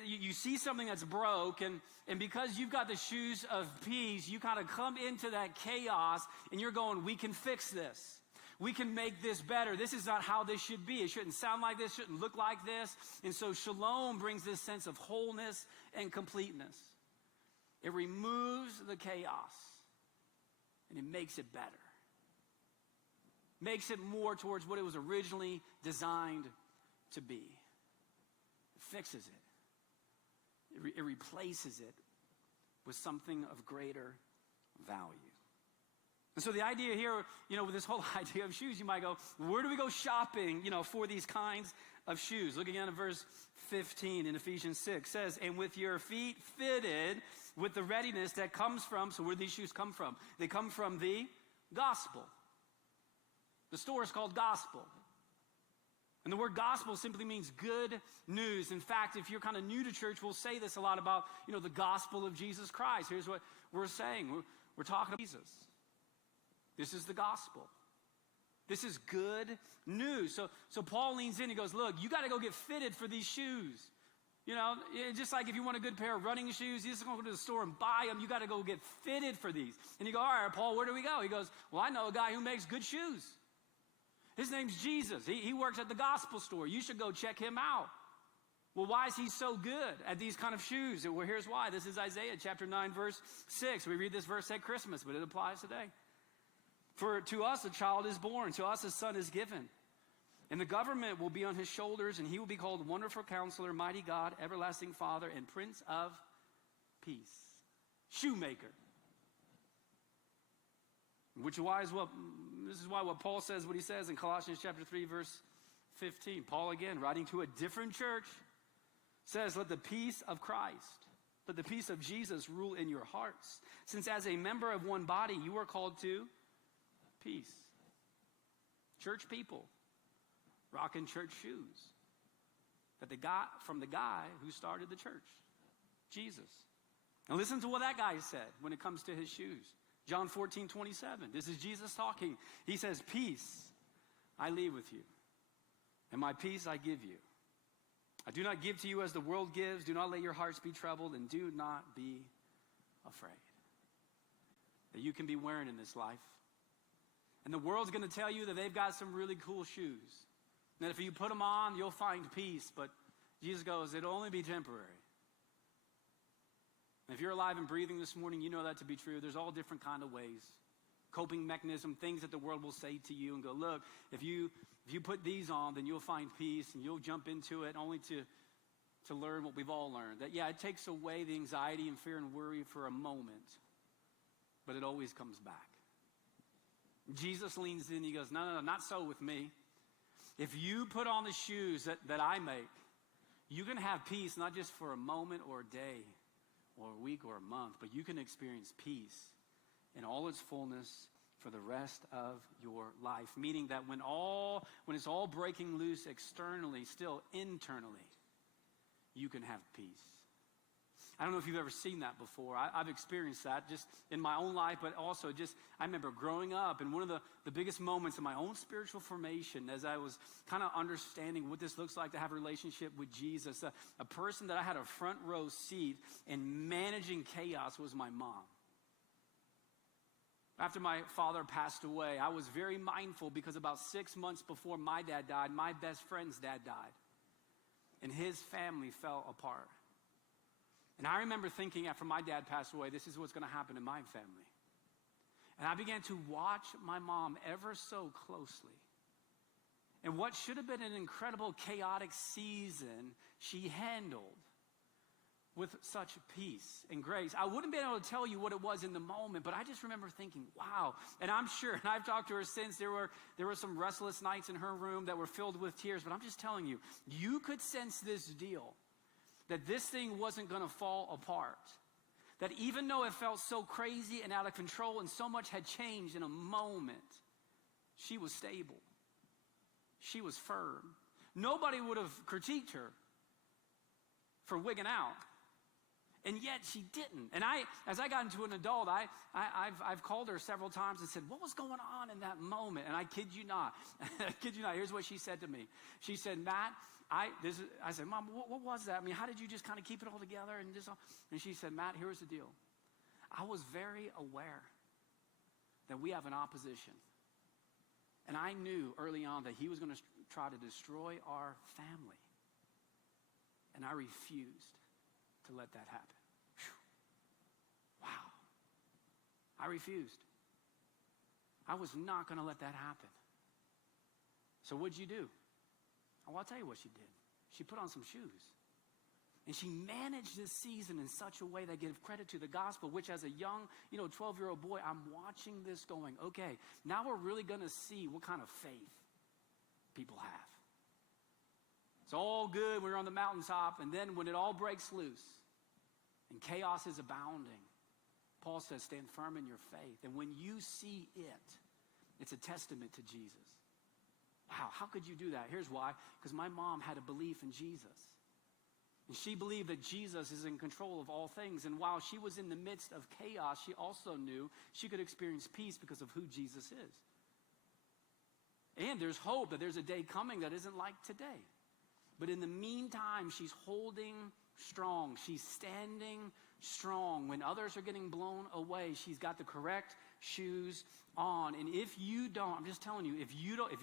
you see something that's broke, and because you've got the shoes of peace, you kind of come into that chaos, and you're going, we can fix this. We can make this better. This is not how this should be. It shouldn't sound like this, shouldn't look like this. And so shalom brings this sense of wholeness and completeness. It removes the chaos, and it makes it better. Makes it more towards what it was originally designed to be. It fixes it. It replaces it with something of greater value. And so the idea here, with this whole idea of shoes, you might go, where do we go shopping, for these kinds of shoes? Look again at verse 15 in Ephesians 6. Says, and with your feet fitted with the readiness that comes from, so where do these shoes come from? They come from the gospel. The store is called Gospel. And the word gospel simply means good news. In fact, if you're kind of new to church, we'll say this a lot about, the gospel of Jesus Christ. Here's what we're saying. We're talking about Jesus. This is the gospel. This is good news. So Paul leans in and goes, look, you got to go get fitted for these shoes. Just like if you want a good pair of running shoes, you just go to the store and buy them. You got to go get fitted for these. And you go, all right, Paul, where do we go? He goes, well, I know a guy who makes good shoes. His name's Jesus. He works at the gospel store. You should go check him out. Well, why is he so good at these kind of shoes? Well, here's why. This is Isaiah chapter 9, verse 6. We read this verse at Christmas, but it applies today. For to us a child is born, to us a son is given. And the government will be on his shoulders, and he will be called Wonderful Counselor, Mighty God, Everlasting Father, and Prince of Peace. Shoemaker. This is why what Paul says, what he says in Colossians chapter 3, verse 15. Paul, again, writing to a different church, says, let the peace of Christ, let the peace of Jesus rule in your hearts. Since as a member of one body, you are called to peace. Church people rocking church shoes that they got from the guy who started the church, Jesus. And listen to what that guy said when it comes to his shoes. John 14:27. This is Jesus talking. He says, peace I leave with you, and my peace I give you. I do not give to you as the world gives. Do not let your hearts be troubled, and do not be afraid. That you can be wearing in this life. And the world's going to tell you that they've got some really cool shoes. And that if you put them on, you'll find peace. But Jesus goes, it'll only be temporary. And if you're alive and breathing this morning, you know that to be true. There's all different kind of ways. Coping mechanism, things that the world will say to you and go, look, if you put these on, then you'll find peace and you'll jump into it only to learn what we've all learned. That, yeah, it takes away the anxiety and fear and worry for a moment, but it always comes back. Jesus leans in, he goes, no, not so with me. If you put on the shoes that I make, you can have peace not just for a moment or a day or a week or a month, but you can experience peace in all its fullness for the rest of your life. Meaning that when it's all breaking loose externally, still internally, you can have peace. I don't know if you've ever seen that before. I've experienced that just in my own life, but also just, I remember growing up, and one of the biggest moments in my own spiritual formation as I was kind of understanding what this looks like to have a relationship with Jesus, a person that I had a front row seat in managing chaos was my mom. After my father passed away, I was very mindful because about 6 months before my dad died, my best friend's dad died. And his family fell apart. And I remember thinking after my dad passed away, this is what's going to happen in my family. And I began to watch my mom ever so closely. And what should have been an incredible chaotic season, she handled with such peace and grace. I wouldn't be able to tell you what it was in the moment, but I just remember thinking, wow. And I'm sure, and I've talked to her since, there were some restless nights in her room that were filled with tears, but I'm just telling you, you could sense this deal, that this thing wasn't going to fall apart. That even though it felt so crazy and out of control and so much had changed in a moment, she was stable. She was firm. Nobody would have critiqued her for wigging out. And yet she didn't. And as I got into an adult, I've called her several times and said, what was going on in that moment? And I kid you not. Here's what she said to me. She said, Matt, I said, Mom, what was that? I mean, how did you just kind of keep it all together? And she said, Matt, here's the deal. I was very aware that we have an opposition. And I knew early on that he was going to try to destroy our family. And I refused to let that happen. Whew. Wow. I refused. I was not going to let that happen. So what'd you do? Well, I'll tell you what she did. She put on some shoes. And she managed this season in such a way that gave credit to the gospel, which as a young, 12-year-old boy, I'm watching this going, okay, now we're really going to see what kind of faith people have. It's all good when we're on the mountaintop, and then when it all breaks loose and chaos is abounding, Paul says, stand firm in your faith. And when you see it, it's a testament to Jesus. Wow, how could you do that? Here's why. Because my mom had a belief in Jesus. And she believed that Jesus is in control of all things. And while she was in the midst of chaos, she also knew she could experience peace because of who Jesus is. And there's hope that there's a day coming that isn't like today. But in the meantime, she's holding strong. She's standing strong. When others are getting blown away, she's got the correct shoes on. And if you don't, I'm just telling you, if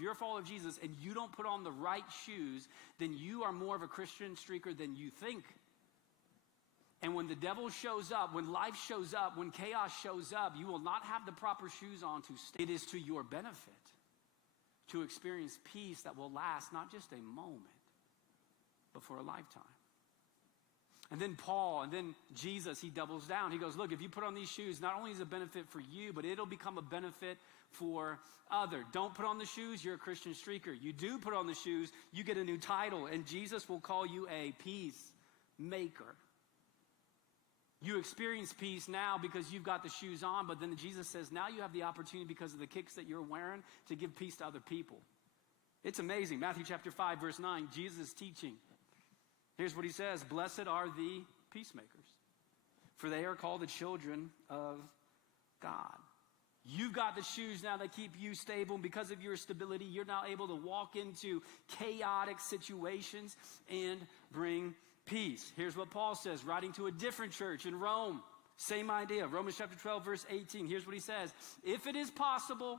you're a follower of Jesus and you don't put on the right shoes, then you are more of a Christian streaker than you think. And when the devil shows up, when life shows up, when chaos shows up, you will not have the proper shoes on to stay. It is to your benefit to experience peace that will last not just a moment, but for a lifetime. And then Paul, and then Jesus, he doubles down. He goes, look, if you put on these shoes, not only is it a benefit for you, but it'll become a benefit for others. Don't put on the shoes, you're a Christian streaker. You do put on the shoes, you get a new title, and Jesus will call you a peacemaker. You experience peace now because you've got the shoes on, but then Jesus says now you have the opportunity because of the kicks that you're wearing to give peace to other people. It's amazing. Matthew chapter 5, verse 9, Jesus is teaching. Here's what he says, blessed are the peacemakers, for they are called the children of God. You've got the shoes now that keep you stable, and because of your stability, you're now able to walk into chaotic situations and bring peace. Here's what Paul says, writing to a different church in Rome. Same idea. Romans chapter 12, verse 18. Here's what he says. If it is possible,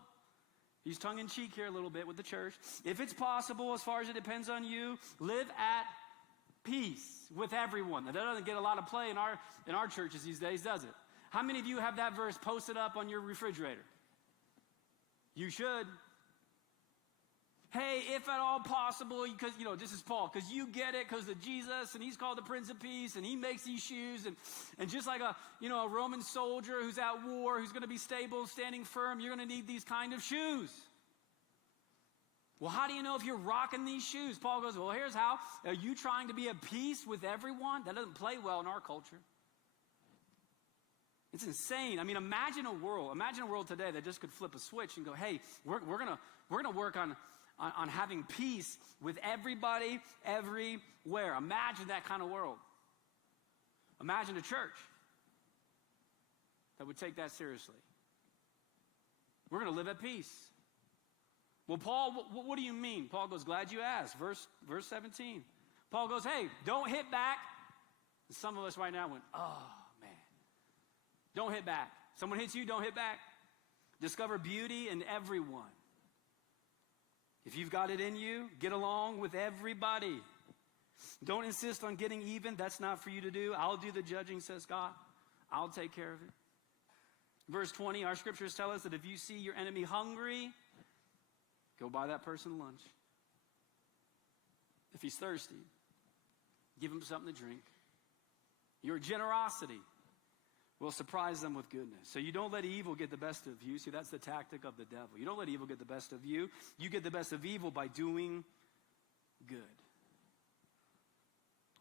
he's tongue-in-cheek here a little bit with the church. If it's possible, as far as it depends on you, live at peace with everyone. Now, that doesn't get a lot of play in our churches these days, does it? How many of you have that verse posted up on your refrigerator? You should. Hey, if at all possible, because, this is Paul, because you get it, because of Jesus, and he's called the Prince of Peace, and he makes these shoes, and just like a Roman soldier who's at war, who's going to be stable, standing firm, you're going to need these kind of shoes. Well, how do you know if you're rocking these shoes? Paul goes, well, here's how. Are you trying to be at peace with everyone? That doesn't play well in our culture. It's insane. I mean, imagine a world today that just could flip a switch and go, hey, we're gonna work on having peace with everybody, everywhere. Imagine that kind of world. Imagine a church that would take that seriously. We're going to live at peace. Well, Paul, what do you mean? Paul goes, glad you asked. Verse 17. Paul goes, hey, don't hit back. And some of us right now went, oh, man. Don't hit back. Someone hits you, don't hit back. Discover beauty in everyone. If you've got it in you, get along with everybody. Don't insist on getting even. That's not for you to do. I'll do the judging, says God. I'll take care of it. Verse 20, our scriptures tell us that if you see your enemy hungry, go buy that person lunch. If he's thirsty, give him something to drink. Your generosity will surprise them with goodness. So you don't let evil get the best of you. See, that's the tactic of the devil. You don't let evil get the best of you. You get the best of evil by doing good.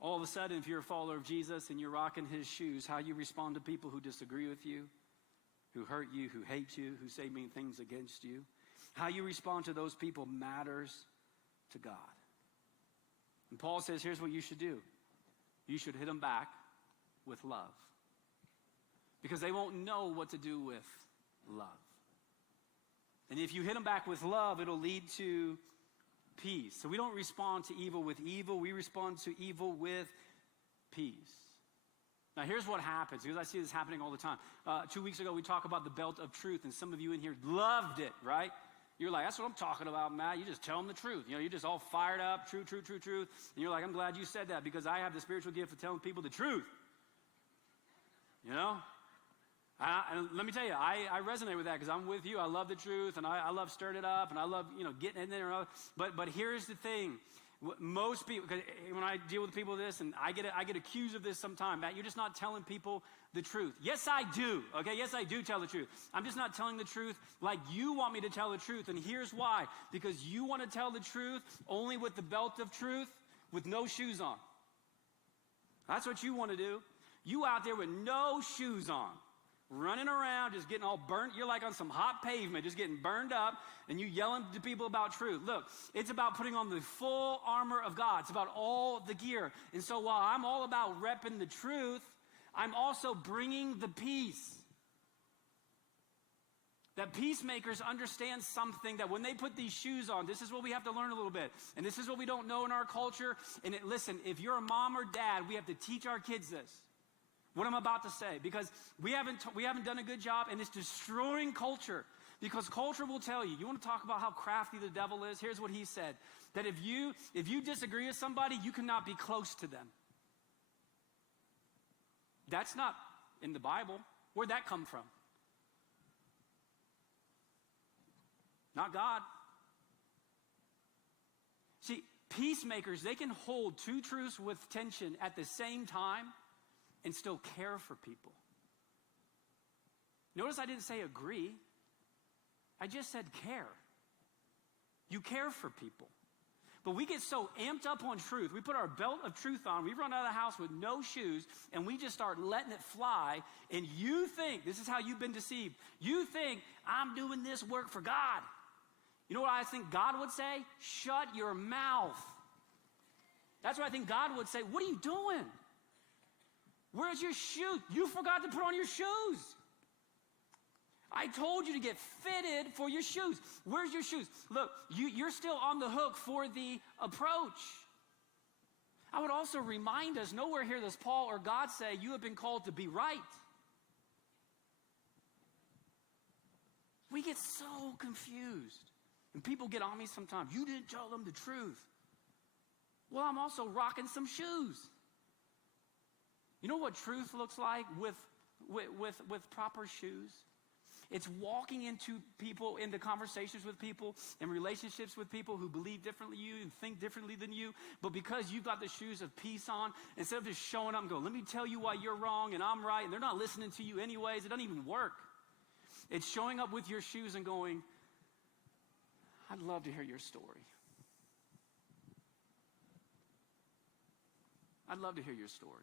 All of a sudden, if you're a follower of Jesus and you're rocking his shoes, how you respond to people who disagree with you, who hurt you, who hate you, who say mean things against you, how you respond to those people matters to God. And Paul says, here's what you should do. You should hit them back with love. Because they won't know what to do with love. And if you hit them back with love, it'll lead to peace. So we don't respond to evil with evil. We respond to evil with peace. Now here's what happens, because I see this happening all the time. 2 weeks ago, we talked about the belt of truth, and some of you in here loved it, right? You're like, that's what I'm talking about, Matt. You just tell them the truth. You're just all fired up, truth. And you're like, I'm glad you said that, because I have the spiritual gift of telling people the truth. And let me tell you, I resonate with that because I'm with you. I love the truth, and I love stirring it up, and I love, getting in there. But here's the thing. Most people, when I deal with people with this, and I get accused of this sometimes, Matt, you're just not telling people the truth. Yes, I do. Okay, yes, I do tell the truth. I'm just not telling the truth like you want me to tell the truth, and here's why. Because you want to tell the truth only with the belt of truth, with no shoes on. That's what you want to do. You out there with no shoes on, running around, just getting all burnt. You're like on some hot pavement, just getting burned up, and you yelling to people about truth. Look, it's about putting on the full armor of God. It's about all the gear. And so while I'm all about repping the truth, I'm also bringing the peace. That peacemakers understand something, that when they put these shoes on, this is what we have to learn a little bit. And this is what we don't know in our culture. And listen, if you're a mom or dad, we have to teach our kids this. what I'm about to say, because we haven't done a good job, and it's destroying culture. Because culture will tell you, you want to talk about how crafty the devil is? Here's what he said, that if you disagree with somebody, you cannot be close to them. That's not in the Bible. Where'd that come from? Not God. See, peacemakers, they can hold two truths with tension at the same time and still care for people. Notice I didn't say agree. I just said care. You care for people. But we get so amped up on truth. We put our belt of truth on. We run out of the house with no shoes, and we just start letting it fly. And you think, this is how you've been deceived. You think, I'm doing this work for God. You know what I think God would say? Shut your mouth. That's what I think God would say. What are you doing? Where's your shoe? You forgot to put on your shoes. I told you to get fitted for your shoes. Where's your shoes? Look, you're still on the hook for the approach. I would also remind us, nowhere here does Paul or God say you have been called to be right. We get so confused. And people get on me sometimes. You didn't tell them the truth. Well, I'm also rocking some shoes. You know what truth looks like with proper shoes? It's walking into people, into conversations with people, and relationships with people who believe differently than you and think differently than you. But because you've got the shoes of peace on, instead of just showing up and going, let me tell you why you're wrong and I'm right, and they're not listening to you anyways, it doesn't even work. It's showing up with your shoes and going, I'd love to hear your story. I'd love to hear your story.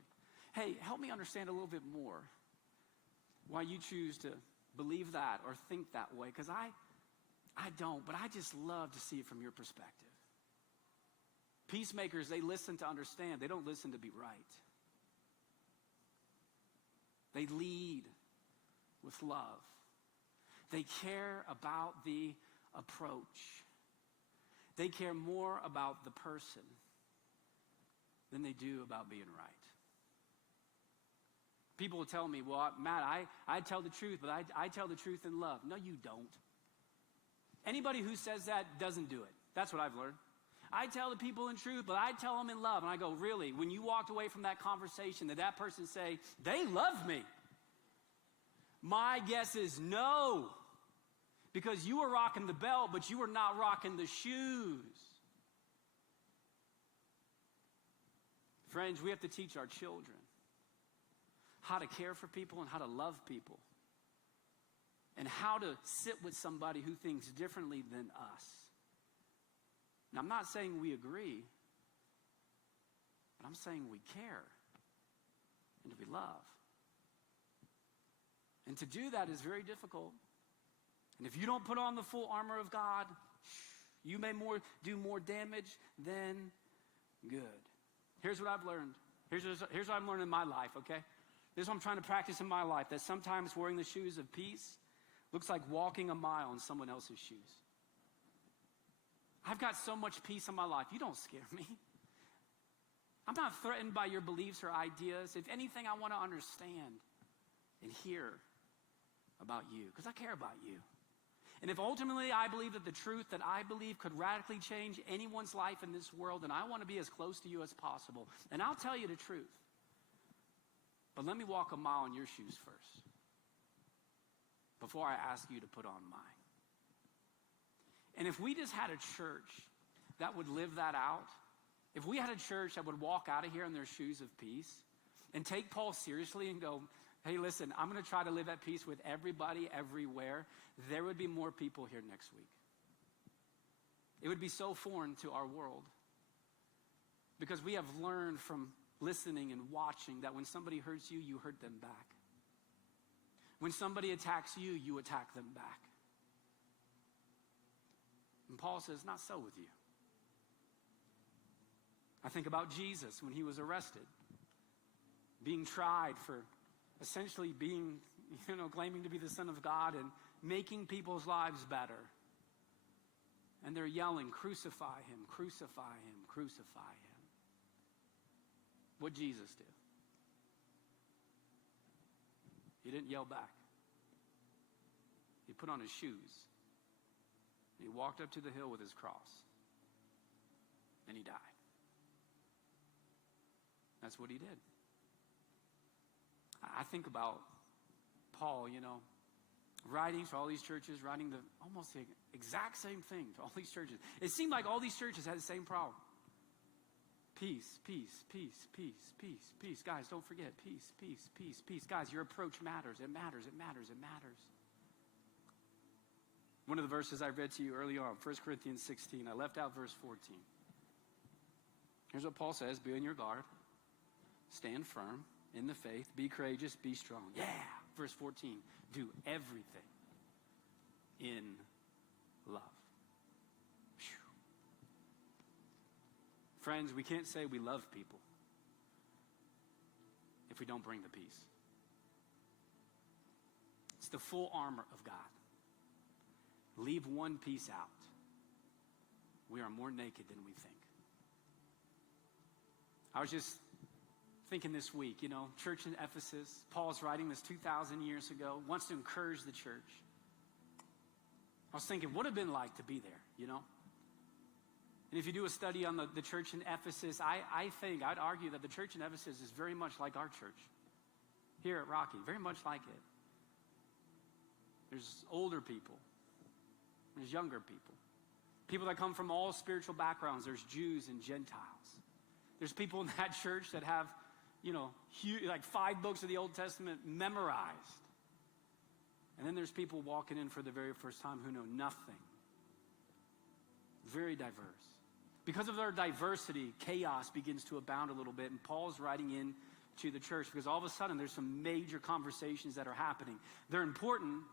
Hey, help me understand a little bit more why you choose to believe that or think that way, because I don't, but I just love to see it from your perspective. Peacemakers, they listen to understand. They don't listen to be right. They lead with love. They care about the approach. They care more about the person than they do about being right. People will tell me, well, Matt, I tell the truth, but I tell the truth in love. No, you don't. Anybody who says that doesn't do it. That's what I've learned. I tell the people in truth, but I tell them in love. And I go, really? When you walked away from that conversation, did that person say, they love me? My guess is no. Because you were rocking the belt, but you were not rocking the shoes. Friends, we have to teach our children how to care for people and how to love people. And how to sit with somebody who thinks differently than us. Now, I'm not saying we agree, but I'm saying we care and we love. And to do that is very difficult. And if you don't put on the full armor of God, you may do more damage than good. Here's what I've learned. Here's what I'm learning in my life, okay? This is what I'm trying to practice in my life, that sometimes wearing the shoes of peace looks like walking a mile in someone else's shoes. I've got so much peace in my life. You don't scare me. I'm not threatened by your beliefs or ideas. If anything, I want to understand and hear about you because I care about you. And if ultimately I believe that the truth that I believe could radically change anyone's life in this world, then I want to be as close to you as possible. And I'll tell you the truth. But let me walk a mile in your shoes first before I ask you to put on mine. And if we just had a church that would live that out, if we had a church that would walk out of here in their shoes of peace and take Paul seriously and go, hey, listen, I'm going to try to live at peace with everybody, everywhere, there would be more people here next week. It would be so foreign to our world because we have learned from listening and watching that when somebody hurts you, you hurt them back. When somebody attacks you, you attack them back. And Paul says, not so with you. I think about Jesus when he was arrested, being tried for essentially being, claiming to be the Son of God and making people's lives better. And they're yelling, crucify him, crucify him, crucify him. What'd Jesus do? He didn't yell back. He put on his shoes. He walked up to the hill with his cross. And he died. That's what he did. I think about Paul, writing to all these churches, writing almost the exact same thing to all these churches. It seemed like all these churches had the same problem. Peace, peace, peace, peace, peace, peace. Guys, don't forget, peace, peace, peace, peace. Guys, your approach matters. It matters, it matters, it matters. One of the verses I read to you early on, 1 Corinthians 16, I left out verse 14. Here's what Paul says: be on your guard, stand firm in the faith, be courageous, be strong. Yeah! Verse 14, do everything in love. Whew. Friends, we can't say we love people if we don't bring the peace. It's the full armor of God. Leave one piece out. We are more naked than we think. I was just thinking this week, church in Ephesus, Paul's writing this 2,000 years ago, wants to encourage the church. I was thinking, what would it have been like to be there, And if you do a study on the church in Ephesus, I'd argue that the church in Ephesus is very much like our church here at Rocky, very much like it. There's older people. There's younger people. People that come from all spiritual backgrounds. There's Jews and Gentiles. There's people in that church that have, like 5 books of the Old Testament memorized. And then there's people walking in for the very first time who know nothing. Very diverse. Because of their diversity, chaos begins to abound a little bit. And Paul's writing in to the church because all of a sudden there's some major conversations that are happening. They're important,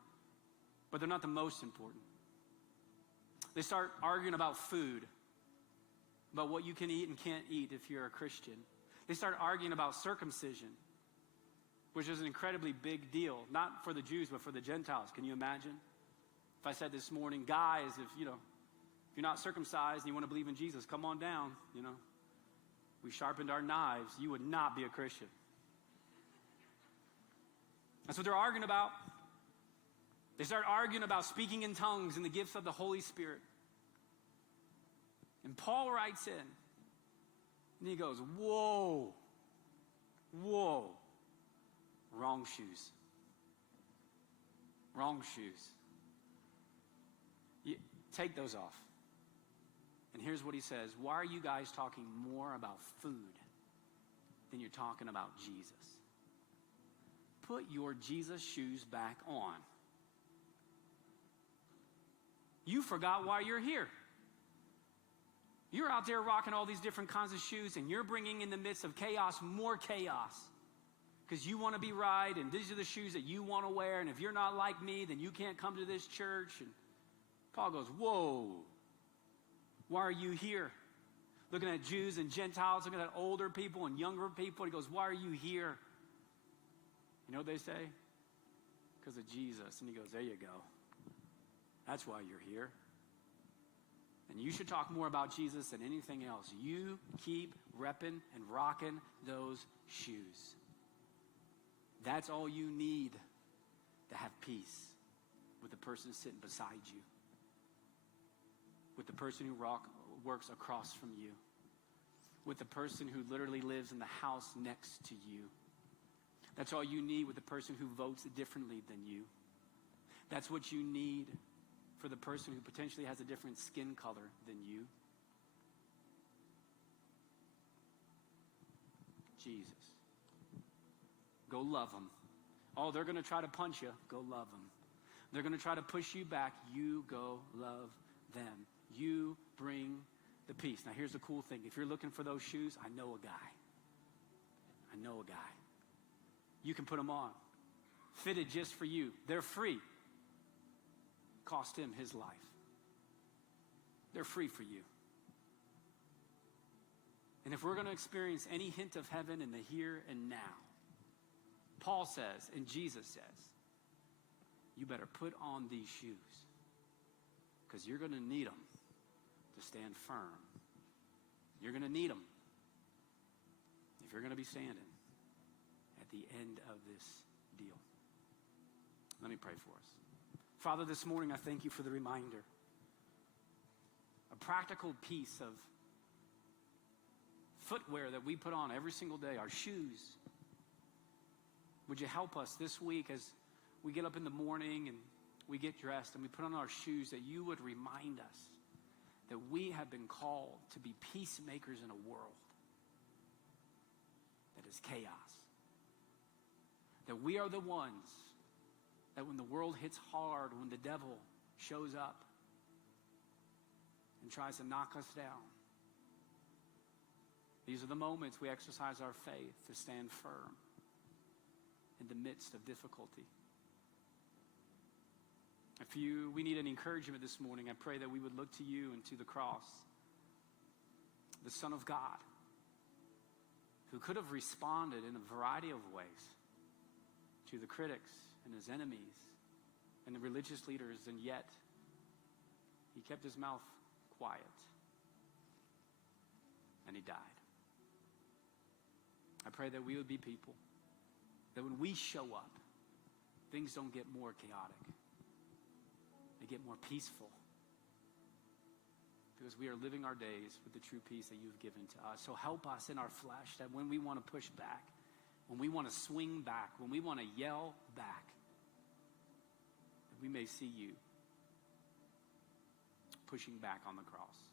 but they're not the most important. They start arguing about food, about what you can eat and can't eat if you're a Christian. They start arguing about circumcision, which is an incredibly big deal, not for the Jews, but for the Gentiles. Can you imagine? If I said this morning, guys, if you're not circumcised and you want to believe in Jesus, come on down, We sharpened our knives. You would not be a Christian. That's what they're arguing about. They start arguing about speaking in tongues and the gifts of the Holy Spirit. And Paul writes in, and he goes, whoa, wrong shoes. Wrong shoes. Take those off. And here's what he says: why are you guys talking more about food than you're talking about Jesus? Put your Jesus shoes back on. You forgot why you're here. You're out there rocking all these different kinds of shoes, and you're bringing in the midst of chaos more chaos because you want to be right, and these are the shoes that you want to wear, and if you're not like me, then you can't come to this church. And Paul goes, whoa, why are you here? Looking at Jews and Gentiles, looking at older people and younger people. He goes, why are you here? You know what they say? Because of Jesus. And he goes, there you go. That's why you're here. And you should talk more about Jesus than anything else. You keep repping and rocking those shoes. That's all you need to have peace with the person sitting beside you, with the person who works across from you, with the person who literally lives in the house next to you. That's all you need with the person who votes differently than you. That's what you need for the person who potentially has a different skin color than you. Jesus. Go love them. Oh, they're going to try to punch you. Go love them. They're going to try to push you back. You go love them. You bring the peace. Now, here's the cool thing. If you're looking for those shoes, I know a guy. I know a guy. You can put them on. Fitted just for you. They're free. Cost him his life. They're free for you. And if we're going to experience any hint of heaven in the here and now, Paul says, and Jesus says, you better put on these shoes because you're going to need them to stand firm. You're going to need them if you're going to be standing at the end of this deal. Let me pray for us. Father, this morning I thank you for the reminder, a practical piece of footwear that we put on every single day, our shoes. Would you help us this week as we get up in the morning and we get dressed and we put on our shoes, that you would remind us that we have been called to be peacemakers in a world that is chaos. That we are the ones that when the world hits hard, when the devil shows up and tries to knock us down, these are the moments we exercise our faith to stand firm in the midst of difficulty. If we need any encouragement this morning, I pray that we would look to you and to the cross, the Son of God, who could have responded in a variety of ways to the critics and his enemies and the religious leaders, and yet he kept his mouth quiet and he died. I pray that we would be people that when we show up, things don't get more chaotic. They get more peaceful. Because we are living our days with the true peace that you've given to us. So help us in our flesh that when we want to push back, when we want to swing back, when we want to yell back, that we may see you pushing back on the cross.